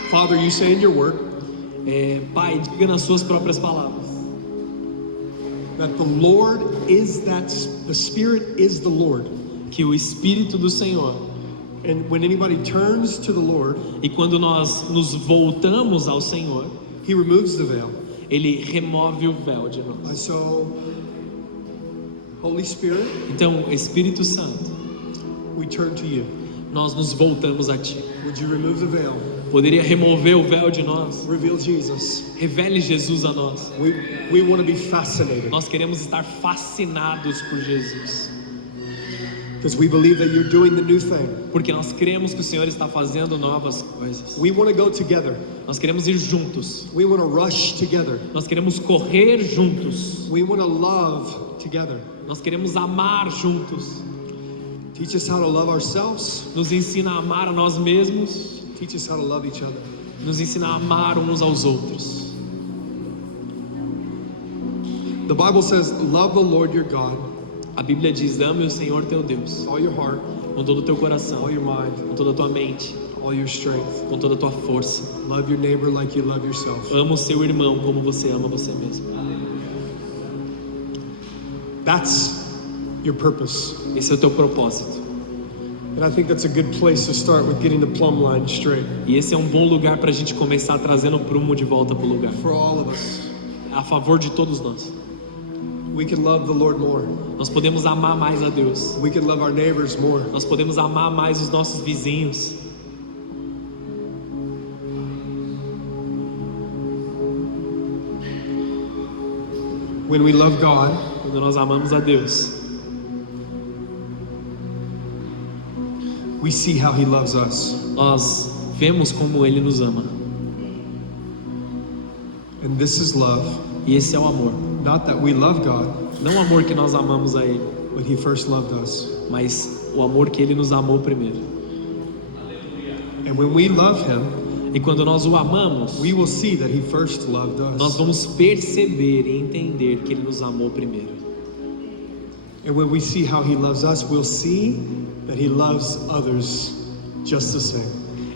Father, you say in your word Pai, diga nas suas próprias palavras that the Lord is the Spirit is the Lord. que o Espírito do Senhor, And when anybody turns to the Lord, e quando nós nos voltamos ao Senhor, He removes the veil. Ele remove o véu de And nós. so, Holy Spirit, Então, Espírito Santo, we turn to you. nós nos voltamos a Ti. Would you remove the veil? Poderia remover o véu de nós? Reveal Jesus. Revele Jesus a nós. We want to be fascinated Nós queremos estar fascinados por Jesus, because we believe that you're doing the new thing. porque nós cremos que o Senhor está fazendo novas coisas. We want to go together. Nós queremos ir juntos. We want to rush together. Nós queremos correr juntos. We want to love together. Nós queremos amar juntos. Teach us how to love ourselves. Nos ensina a amar a nós mesmos. Teach us how to love each other. Nos ensina a amar uns aos outros. The Bible says, love the Lord your God A Bíblia diz: ame o Senhor teu Deus with all your heart, com todo o teu all coração, your mind, com toda a tua mente, all your strength. com toda a tua força. Love your neighbor like you love yourself. Ama o seu irmão como você ama você mesmo. That's your purpose. Esse é o teu propósito. And I think that's a good place to start with getting the plumb line straight E esse é um bom lugar para a gente começar trazendo o prumo de volta para o lugar. for all of us. A favor de todos nós. We can love the Lord more. Nós podemos amar mais a Deus. We can love our neighbors more. Nós podemos amar mais os nossos vizinhos. When we love God, Quando nós amamos a Deus, we see how He loves us. nós vemos como Ele nos ama. And this is love. E esse é o amor. Not that we love God, Não o amor que nós amamos a Ele, but He first loved us. mas o amor que Ele nos amou primeiro. And when we love Him, E quando nós o amamos, we will see that He first loved nós us. vamos perceber e entender que Ele nos amou primeiro. And when we see how He loves us, we'll see that He loves others just the same.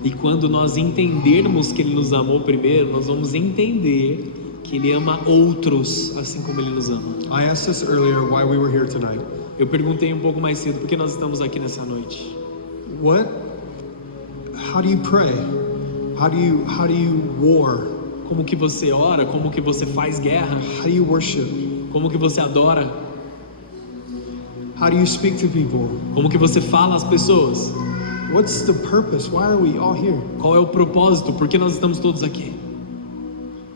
E quando nós entendermos que Ele nos amou primeiro, nós vamos entender que Ele ama outros assim como Ele nos ama. I asked us earlier why we were here tonight. Eu perguntei um pouco mais cedo por que nós estamos aqui nessa noite. How do you pray? How do you war? Como que você ora? Como que você faz guerra? How do you worship? Como que você adora? How do you speak to people? Como que você fala às pessoas? What's the purpose? Why are we all here? Qual é o propósito? Por que nós estamos todos aqui?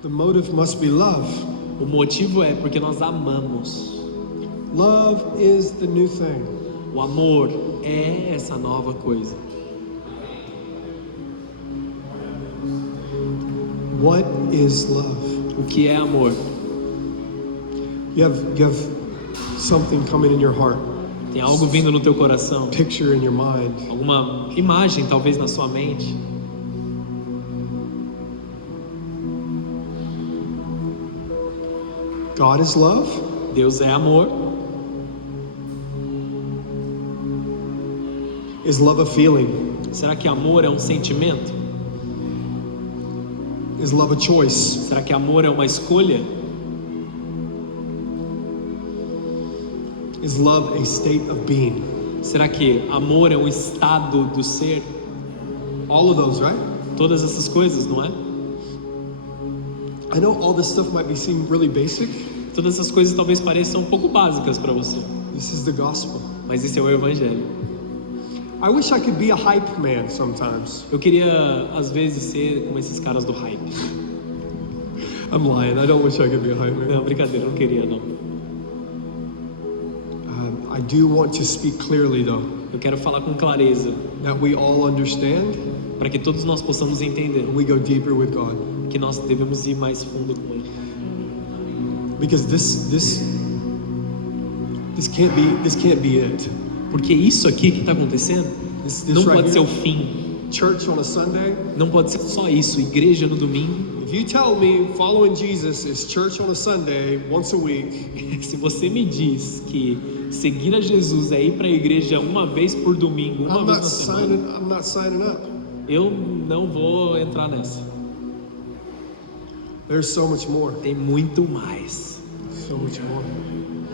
The motive must be love. O motivo é porque nós amamos. Love is the new thing. O amor é essa nova coisa. What is love? O O que é amor? You have something coming in your heart, Tem algo vindo no teu coração, picture in your mind. alguma imagem talvez na sua mente. God is love. Deus é amor. Is love a feeling? Será que amor é um sentimento? Is love a choice? Será que amor é uma escolha? Is love a state of being? Será que amor é um estado do ser? All of those, right? Todas essas coisas, não é? I know all this stuff might be seem really basic. Todas essas coisas talvez pareçam um pouco básicas para você, This is the gospel. mas esse é o evangelho. I wish I could be a hype man sometimes. Eu queria às vezes ser como esses caras do hype. I'm lying. I don't wish I could be a hype man. Não, brincadeira, eu não queria não. I do want to speak clearly, though, Eu quero falar com clareza, that we all understand. para que todos nós possamos entender We go deeper with God, que nós devemos ir mais fundo com Ele. because this can't be it. Porque isso aqui que está acontecendo This não right pode ser here, o fim, church on a Sunday. não pode ser só isso, igreja no domingo. If you tell me following Jesus is church on a Sunday once a week, Se você me diz que seguir a Jesus é ir para a igreja uma vez por domingo, uma vez na semana, I'm not signing up. eu não vou entrar nessa. There's so much more. Tem muito mais. So much more.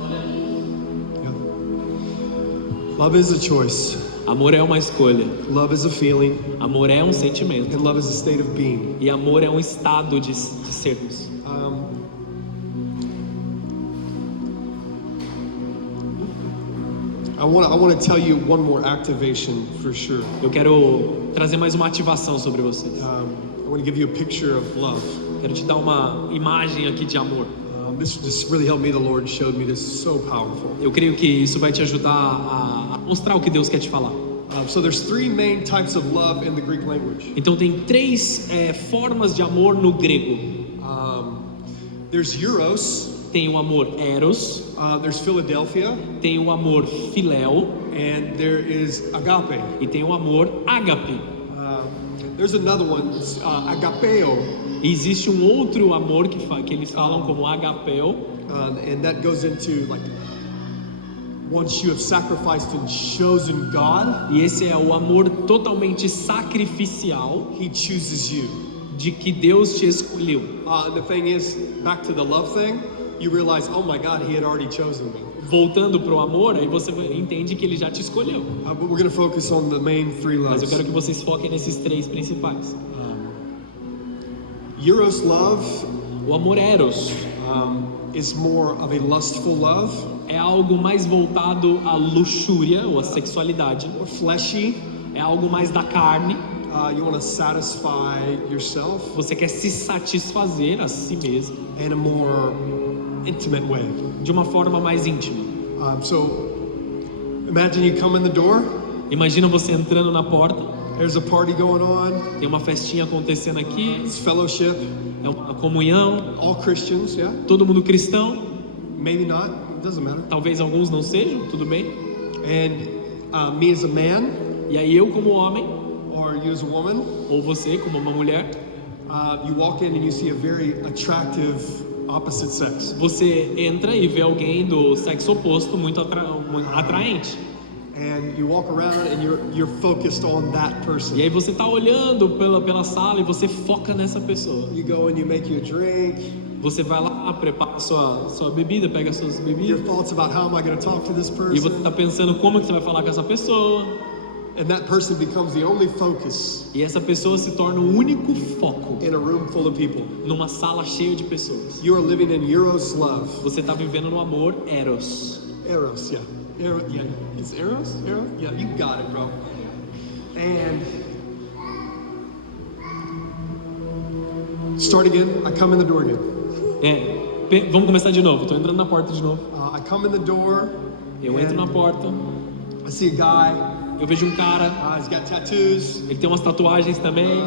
Yeah. Love is a choice. Amor é uma escolha, Love is a feeling, amor é um sentimento and love is a state of being. e amor é um estado de sermos. I want to tell you one more activation for sure. Eu quero trazer mais uma ativação sobre vocês. I want to give you a picture of love. Quero te dar uma imagem aqui de amor. This just really helped me. The Lord showed me this so powerful. Eu creio que isso vai te ajudar a mostrar o que Deus quer te falar. So there's three main types of love in the Greek language. Então tem três formas de amor no grego. There's eros, Tem o amor eros, there's Philadelphia, tem o amor filéu and there is agape. e tem o amor ágape. There's another one, it's, agapeo, E existe um outro amor que eles falam como agapeo, and that goes into like once you have sacrificed and chosen God, e esse é o amor totalmente sacrificial He chooses you. de que Deus te escolheu. And the thing is, back to the love thing, you realize, oh my God, He had already chosen me. Voltando pro amor, aí você entende que ele já te escolheu. But we're going to focus on the main three Mas eu loves. quero que vocês foquem nesses três principais. Eros love O amor eros is more of a lustful love, é algo mais voltado à luxúria ou à sexualidade. or fleshy. É algo mais da carne. You want to satisfy yourself Você quer se satisfazer a si mesmo in a more intimate way. de uma forma mais íntima. So imagine you come in the door, Imagina você entrando na porta, there's a party going on, tem uma festinha acontecendo aqui, it's fellowship, é uma comunhão, all Christians, yeah? todo mundo cristão, Maybe not, it doesn't matter. talvez alguns não sejam, tudo bem. And me as a man, E aí eu como homem, or you as a woman, ou você como uma mulher, you walk in and you see a very attractive opposite sex. você entra e vê alguém do sexo oposto muito atraente. And you walk around and you're focused on that person. E aí você tá olhando pela sala e você foca nessa pessoa. You go and you make you a drink. Você vai lá, prepara sua bebida, pega suas Your bebidas. thoughts about how am I going to talk to this E você person? tá pensando como que você vai falar com essa pessoa. And that person becomes the only focus E essa pessoa se torna o único foco in a room full of people. numa sala cheia de pessoas. You are living in Eros love. Você tá vivendo no amor eros. Eros, yeah. Yeah. It's Eros? Eros? Yeah, you got it, bro. And start again. I come in the door again. Vamos começar de novo. Tô entrando na porta de novo. I come in the door. Eu entro na porta. I see a guy. Eu vejo um cara. He's got tattoos. Ele tem umas tatuagens também.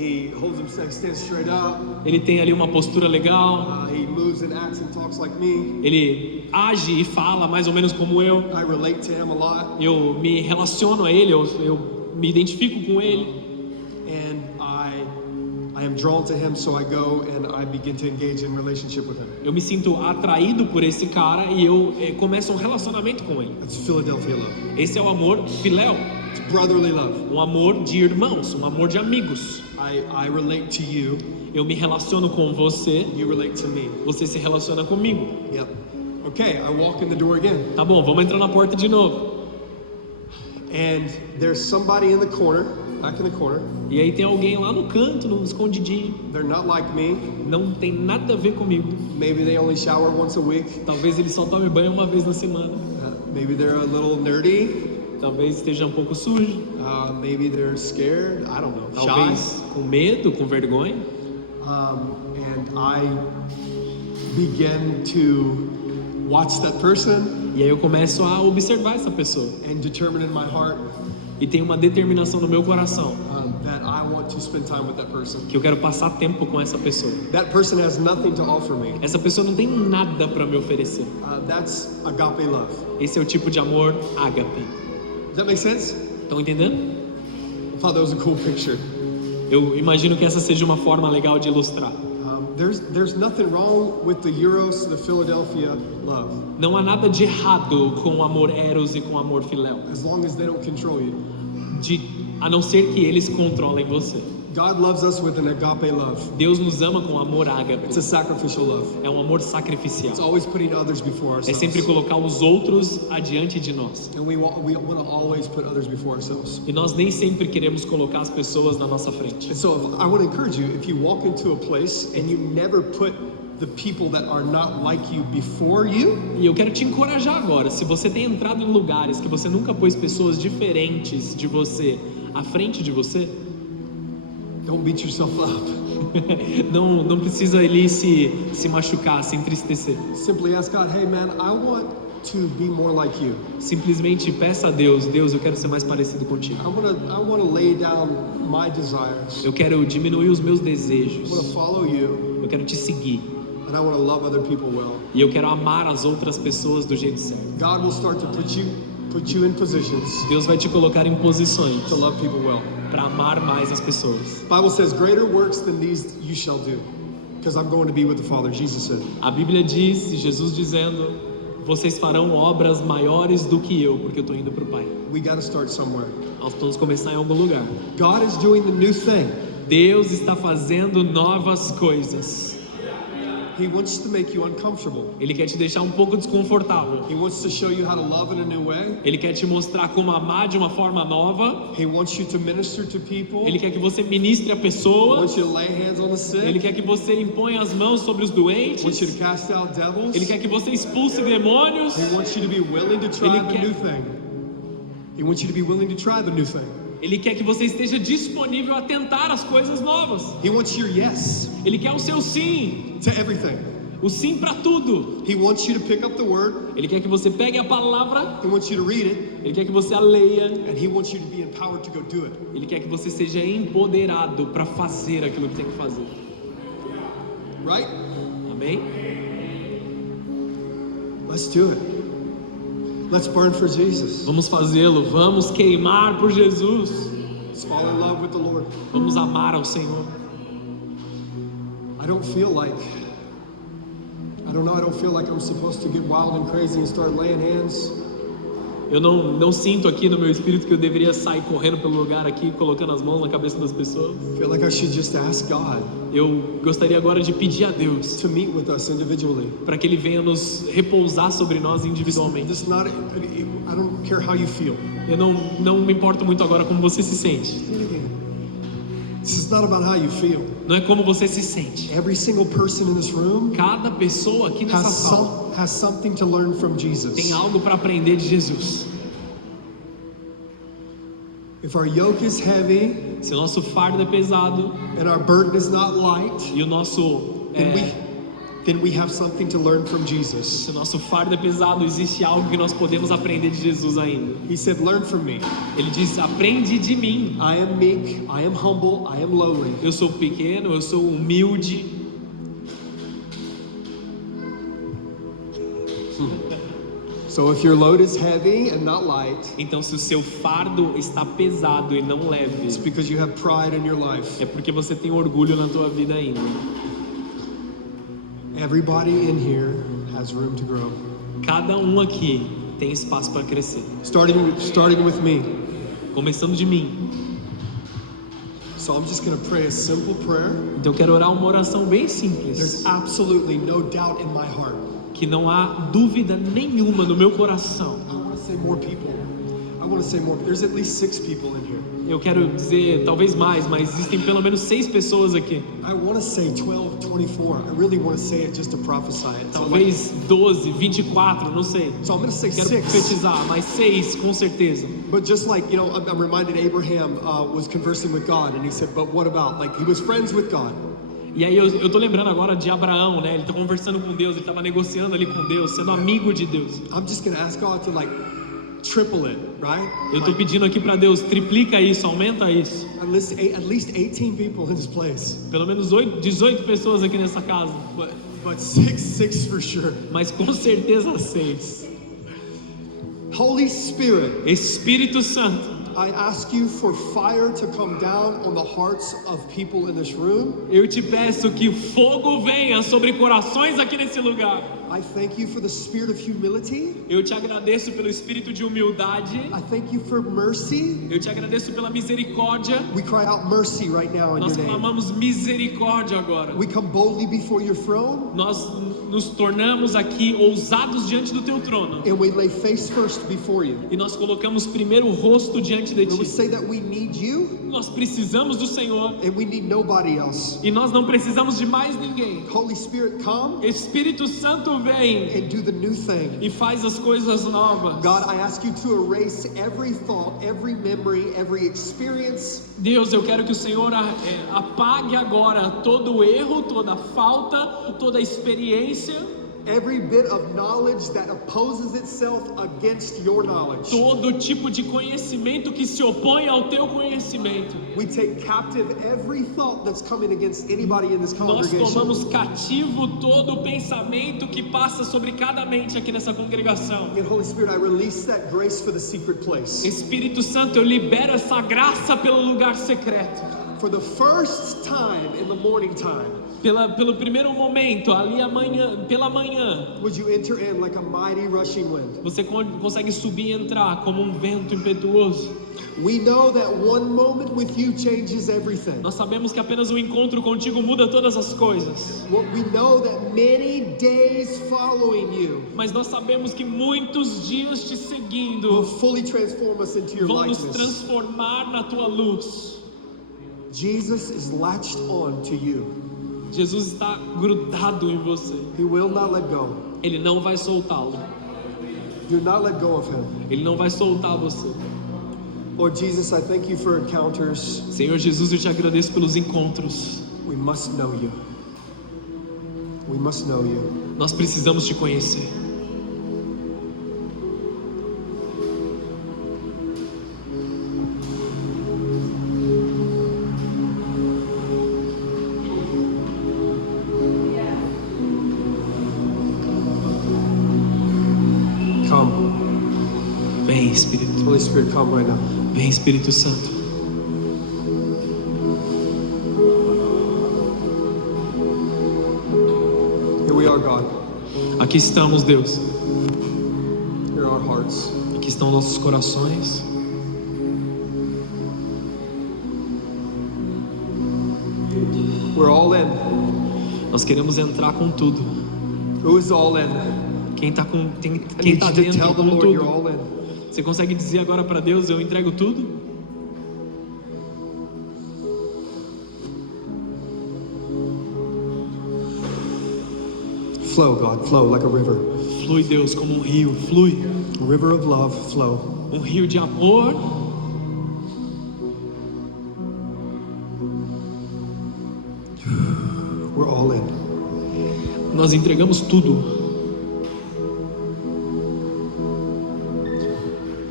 He holds himself, stands straight up. Ele tem ali uma postura legal. He moves and acts and talks like me. Ele age e fala mais ou menos como eu. I relate to him a lot. Eu me relaciono a ele, eu me identifico com ele. And I am drawn to him, so I go and I begin to engage in relationship with him. Eu me sinto atraído por esse cara e eu começo um relacionamento com ele. That's Philadelphia love. Esse é o amor filéu, It's brotherly love. um amor de irmãos, um amor de amigos. I relate to you. Eu me relaciono com você, You relate to me. você se relaciona comigo. Yep. Okay, I walk in the door again. Tá bom, vamos entrar na porta de novo. And there's somebody in the corner, back in the corner. E aí tem alguém lá no canto, no escondidinho. They're not like me. Não tem nada a ver comigo. Maybe they only shower once a week. Talvez ele só tome banho uma vez na semana. Maybe they're a little nerdy. Talvez esteja um pouco sujo. Maybe they're scared. I don't know. Talvez com medo, com vergonha. And I begin to watch that person E aí eu começo a observar essa pessoa. and determine in my heart E tem uma determinação no meu coração that I want to spend time with that person. que eu quero passar tempo com essa pessoa. That person has nothing to offer me. Essa pessoa não tem nada para me oferecer. That's agape love. Esse é o tipo de amor ágape. Does that make sense? Estão entendendo? I thought that was a cool picture. Eu imagino que essa seja uma forma legal de ilustrar. There's nothing wrong with the Eros, the Philadelphia love, Não há nada de errado com o amor eros e com o amor filéu, as long as they don't control you. a não ser que eles controlem você. God loves us with an agape love. Deus nos ama com amor ágape. It's a sacrificial love. É um amor sacrificial. It's always putting others before É ourselves. sempre colocar os outros adiante de nós. And we want to always put others before ourselves. E nós nem sempre queremos colocar as pessoas na nossa frente. And so I want to encourage you, if you walk into a place and you never put the people that are not like you before you, E eu quero te encorajar agora, se você tem entrado em lugares que você nunca pôs pessoas diferentes de você à frente de você, don't beat yourself up. não precisa ali se machucar, se entristecer. Simply ask God, hey man, I want to be more like you. Simplesmente peça a Deus, Deus, eu quero ser mais parecido contigo. I want to lay down my desires. Eu quero diminuir os meus I want to desejos. follow you, Eu quero te seguir. and I want to love other people well. E eu quero amar as outras pessoas do jeito certo. God will start to put you in positions Deus vai te colocar em posições to love people well. para amar mais as pessoas. The Bible says, greater works than these you shall do, because I'm going to be with the Father, Jesus said. A Bíblia diz, Jesus dizendo, vocês farão obras maiores do que eu, porque eu estou indo para o Pai. We got to start somewhere. Nós vamos começar em algum lugar. God is doing the new thing. Deus está fazendo novas coisas. He wants to make you uncomfortable. Ele quer te deixar um pouco desconfortável. He wants to show you how to love in a new way. Ele quer te mostrar como amar de uma forma nova. He wants you to minister to people. Ele quer que você ministre a He pessoas. wants you to lay hands on the Ele sick. quer que você imponha as mãos sobre os He wants you doentes. to cast out devils. Ele quer que você expulse demônios. He wants you to be willing to try Ele the quer- new thing. He wants you to be willing to try the new thing. Ele quer que você esteja disponível a tentar as coisas novas. He wants your yes Ele quer o seu sim. to everything. O sim para tudo. He wants you to pick up the word. Ele quer que você pegue a palavra. He wants you to read it. Ele quer que você a leia. And he wants you to be empowered to go do it. Ele quer que você seja empoderado para fazer aquilo que tem que fazer. Right? Amém? Let's do it. Let's burn for Jesus. Vamos fazê-lo. Vamos queimar por Jesus. Let's fall in love with the Lord. Vamos amar ao Senhor. I don't feel like I'm supposed to get wild and crazy and start laying hands. Eu não sinto aqui no meu espírito que eu deveria sair correndo pelo lugar aqui, colocando as mãos na cabeça das pessoas. I feel like I should just ask God Eu gostaria agora de pedir a Deus to meet with us individually. para que Ele venha nos repousar sobre nós individualmente. This not I don't care how you feel. Eu não me importo muito agora como você se sente. Do it again. This is not about how you feel. Não é como você se sente. Every single person in this room Cada pessoa aqui nessa sala has something to learn from tem Jesus. algo para aprender de Jesus. If our yoke is heavy Se o nosso fardo é pesado and our burden is not light, e o nosso then then we have something to learn from Jesus. Se o nosso fardo é pesado, existe algo que nós podemos aprender de Jesus ainda. He said, learn from me. Ele diz: aprende de mim. I am meek, I am humble, I am lowly. Eu sou pequeno, eu sou humilde. So if your load is heavy and not light, Então, se o seu fardo está pesado e não leve, it's because you have pride in your life. é porque você tem orgulho na tua vida ainda. Everybody in here has room to grow. Cada um aqui tem espaço para crescer. Starting with me. Começando de mim. So I'm just going to pray a simple prayer. Então eu quero orar uma oração bem There's simples, absolutely no doubt in my heart. que não há dúvida nenhuma no meu coração. I want to say more people. I want to say more. There's at least 6 people in here. Eu quero dizer, talvez mais, mas existem pelo menos 6 pessoas aqui. I want to say 12, 24. I really want to say it just to prophesy it. Talvez 12, 24, não sei. So I'm going to say Quero 6. profetizar, mas 6 com certeza. But just like, I'm reminded Abraham was conversing with God, and he said, but what about? Like, he was friends with God. E aí eu tô lembrando agora de Abraão, né? Ele tá conversando com Deus, ele tava negociando ali com Deus, sendo amigo de Deus. I'm just going to ask God to, like, triple it, right? Eu tô pedindo aqui para Deus, triplica isso, aumenta isso. At least 18 people in this place. Pelo menos 18 pessoas aqui nessa casa, But six for sure. mas com certeza 6. Holy Spirit, Espírito Santo, I ask you for fire to come down on the hearts of people in this room. eu te peço que fogo venha sobre corações aqui nesse lugar. I thank you for the spirit of humility. Eu te agradeço pelo espírito de humildade. I thank you for mercy. Eu te agradeço pela misericórdia. We cry out mercy right now in Nós your name. clamamos misericórdia agora. We come boldly before your throne, Nós nos tornamos aqui ousados diante do teu trono. and we lay face first before you. E nós colocamos primeiro o rosto diante de And we ti. say that we need you, Nós precisamos do Senhor. and we need nobody else. E nós não precisamos de mais ninguém. Holy Spirit, come Espírito Santo vem and do the new thing. e faz as coisas novas. God, I ask you to erase every thought, every memory, every experience, Deus, eu quero que o Senhor apague agora todo o erro, toda a falta, toda a experiência, every bit of knowledge that opposes itself against your knowledge. todo tipo de conhecimento que se opõe ao teu conhecimento. We take captive every thought that's coming against anybody in this Nós congregation. tomamos cativo todo o pensamento que passa sobre cada mente aqui nessa congregação. And Holy Spirit, I release that grace for the secret place. Espírito Santo, eu libero essa graça pelo lugar secreto. For the first time in the morning time, Pelo primeiro momento, ali pela manhã, would you enter in like a mighty rushing wind? você consegue subir e entrar como um vento impetuoso. We know that one moment with you changes everything. Nós sabemos que apenas um encontro contigo muda todas as coisas. We know that many days following you Mas nós sabemos que muitos dias te will seguindo fully transform us into your vão nos likeness. transformar na tua luz. Jesus is latched on to you. Jesus está grudado em você. He will not let go. Ele não vai soltá-lo. Do not let go of him. Ele não vai soltar você. Lord Jesus, I thank you for encounters. Senhor Jesus, eu te agradeço pelos encontros. We must know you. We must know you. Nós precisamos te conhecer. Come. Vem, Espírito. Holy Spirit, come right now. Vem, Espírito Santo. Here we are, God. Aqui estamos, Deus. Here are our hearts. Aqui estão nossos corações. We're all in. Nós queremos entrar com tudo. Who is all in? Quem tá I quem need tá you to dentro tell the com Lord you're tudo. all in. Você consegue dizer agora para Deus, eu entrego tudo? Flow, God, flow like a river. Flui, Deus, como um rio, flui. A river of love, flow. Um rio de amor. We're all in. Nós entregamos tudo.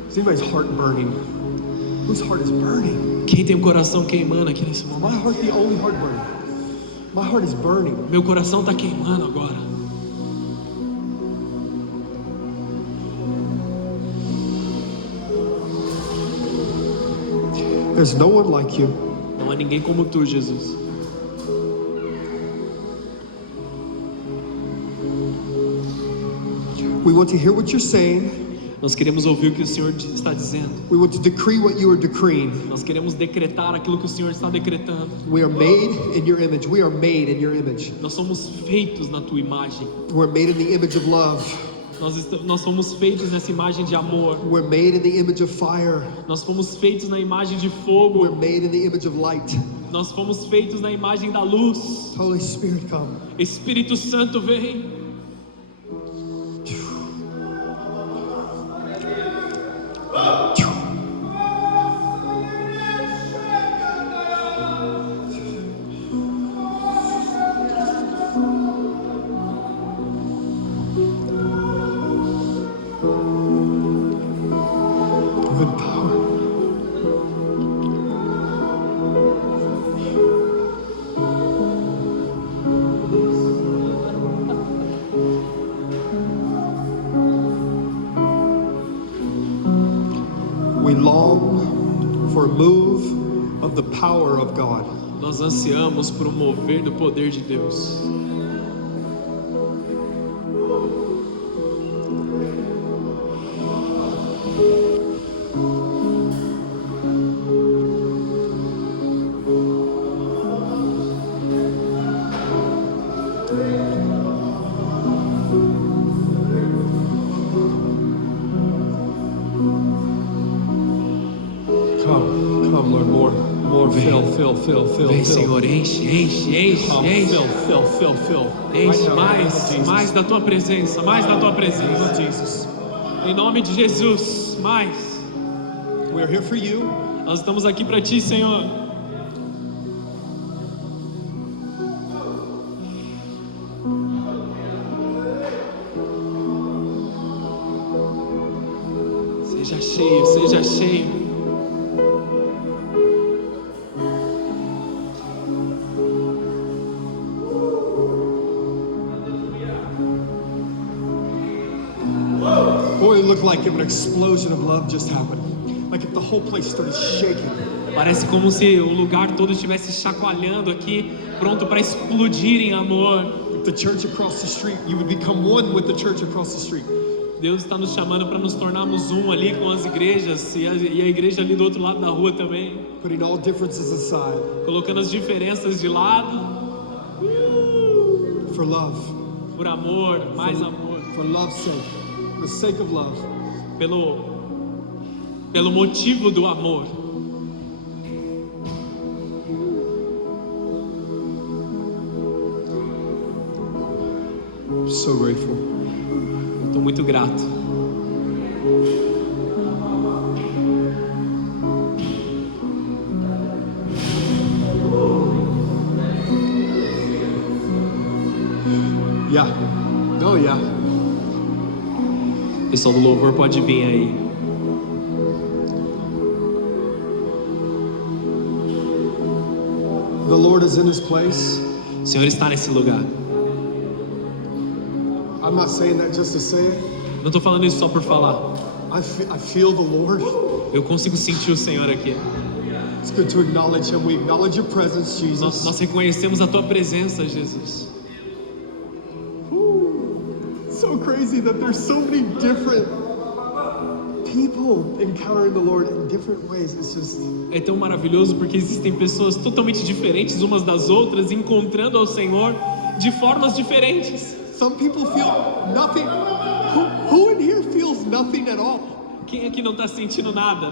Is anybody's heart burning? Whose heart is burning? Quem tem o coração queimando aqui nesse My momento? heart, the only heart burning. My heart is burning. Meu coração está queimando agora. There's no one like you. Não há ninguém como tu, Jesus. We want to hear what you're saying. Nós queremos ouvir o que o Senhor está dizendo. We want to decree what you are decreeing. Nós queremos decretar aquilo que o Senhor está decretando. We are made in your image. We are made in your image. Nós somos feitos na tua imagem. We're made in the image of love. Nós somos feitos nessa imagem de amor. We're made in the image of fire. Nós fomos feitos na imagem de We're fogo. made in the image of light. Nós fomos feitos na imagem da luz. Holy Spirit, come. Espírito Santo, vem. With power. We long for a move of the power of God. Nós ansiamos por um mover do poder de Deus. Come, Lord, more. Fill. Vem, Senhor, enche. Come, fill. Enche Right now, mais da tua presença, mais da tua presença. Jesus. Em nome de Jesus, mais. We are here for you. Nós estamos aqui para ti, Senhor. Seja cheio. Boy, it looked like if an explosion of love just happened. Like if the whole place started shaking. Parece como se o lugar todo estivesse chacoalhando aqui, pronto para explodir em amor. If the church across the street, you would become one with the church across the street. Deus está nos chamando para nos tornarmos um ali com as igrejas e a igreja ali do outro lado da rua também, Putting all differences aside colocando as diferenças de lado for love. por amor, mais amor, For love's sake. The sake of love. pelo motivo do amor. I'm so grateful. Estou muito grato. Yeah. Oh, yeah. Pessoal do louvor pode vir aí. The Lord is in this place. O Senhor está nesse lugar. I'm not saying that just to say it. Não estou falando isso só por falar. I feel the Lord. Eu consigo sentir o Senhor aqui. It's good to acknowledge Him. We acknowledge your presence, Jesus. Nós reconhecemos a tua presença, Jesus. It's so crazy that there's so many different people encountering the Lord in different ways. It's just, É tão maravilhoso porque existem pessoas totalmente diferentes umas das outras, encontrando ao Senhor de formas diferentes. some people feel nothing. Who in here feels nothing at all? Quem aqui não está sentindo nada?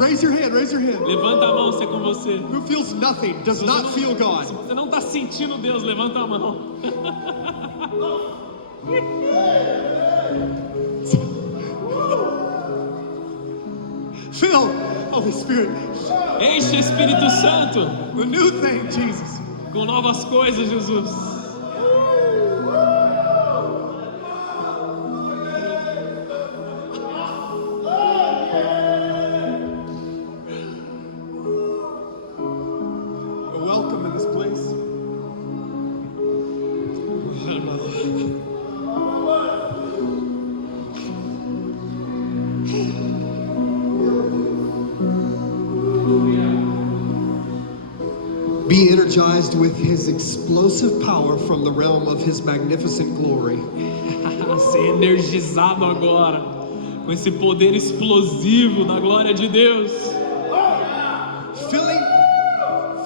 Raise your hand, raise your hand. Levanta a mão se é com você. Who feels nothing, does not feel God? Se você não está sentindo Deus, levanta a mão. Fill, Holy Spirit, Enche Espírito Santo the new thing, Jesus. com novas coisas, Jesus. Be energized with his explosive power from the realm of his magnificent glory. Ser energizado agora com esse poder explosivo da glória de Deus.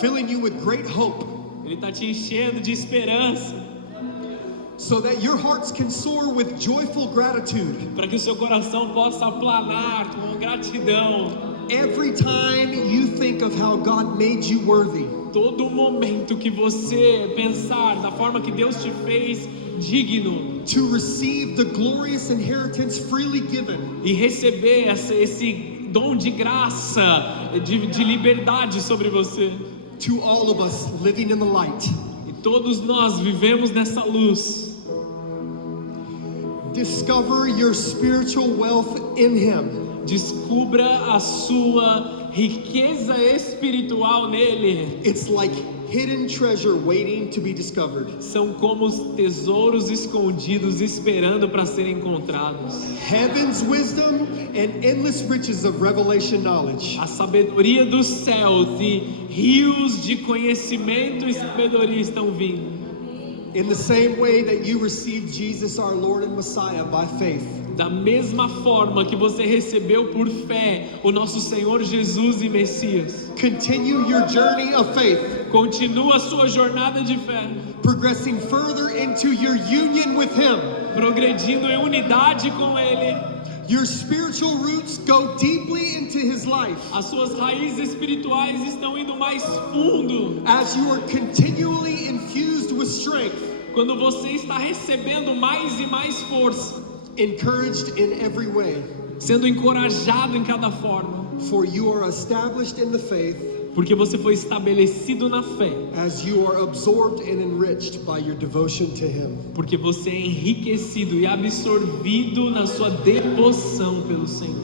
Filling you with great hope. Ele está te enchendo de esperança, so that your hearts can soar with joyful gratitude. para que o seu coração possa planar com gratidão. Every time you think of how God made you worthy. Todo momento que você pensar da forma que Deus te fez digno, to receive the glorious inheritance freely given. E receber esse dom de graça, de liberdade sobre você. To all of us living in the light. E todos nós vivemos nessa luz. Discover your spiritual wealth in him. Descubra a sua riqueza espiritual nele. It's like hidden treasure waiting to be discovered. São como os tesouros escondidos esperando para serem encontrados. Heaven's wisdom and endless riches of revelation knowledge. A sabedoria dos céus e rios de conhecimento e sabedoria estão vindo. In the same way that you received Jesus our Lord and Messiah by faith. Da mesma forma que você recebeu por fé o nosso Senhor Jesus e Messias. Continue your journey of faith. Continua a sua jornada de fé. Progressing further into your union with him. Progredindo em unidade com ele. Your spiritual roots go deeply into his life. As suas raízes espirituais estão indo mais fundo. As you are continually infused with strength. Quando você está recebendo mais e mais força. Encouraged in every way. Sendo encorajado em cada forma. For you are established in the faith. Porque você foi estabelecido na fé. As you are absorbed and enriched by your devotion to him. Porque você é enriquecido e absorvido na sua devoção pelo Senhor.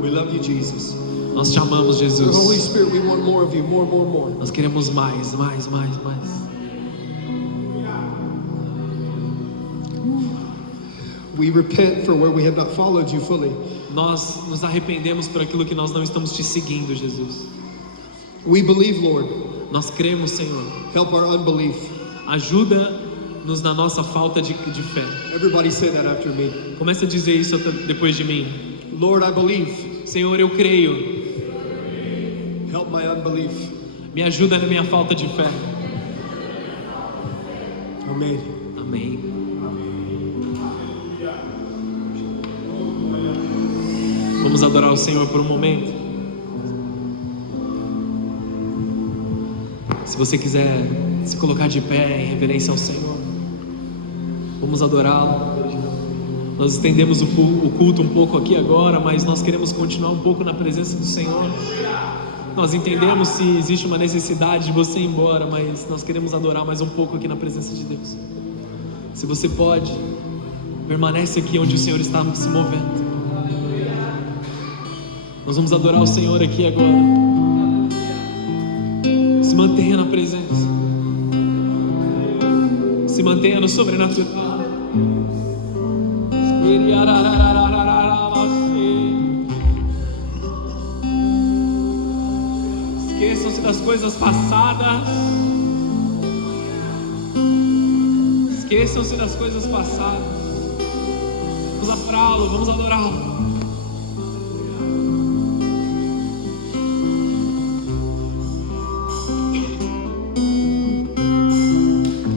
We love you, Jesus. Nós te amamos, Jesus. Holy Spirit, we want more of you, more. Nós queremos mais. We repent for where we have not followed you fully. Nós nos arrependemos por aquilo que nós não estamos te seguindo, Jesus. We believe, Lord. Nós cremos, Senhor. Help our unbelief. Ajuda-nos na nossa falta de fé. Everybody say that after me. Comece a dizer isso depois de mim. Lord, I believe. Senhor, eu creio. Help my unbelief. Me ajuda na minha falta de fé. Amém. Amém. Vamos adorar o Senhor por um momento. Se você quiser se colocar de pé em reverência ao Senhor, vamos adorá-lo. Nós estendemos o culto um pouco aqui agora, mas nós queremos continuar um pouco na presença do Senhor. Nós entendemos se existe uma necessidade de você ir embora, mas nós queremos adorar mais um pouco aqui na presença de Deus. Se você pode, permanece aqui onde o Senhor está se movendo. Nós vamos adorar o Senhor aqui agora. Se mantenha na presença. Se mantenha no sobrenatural. Esqueçam-se das coisas passadas. Esqueçam-se das coisas passadas. Vamos adorá-lo, vamos adorá-lo.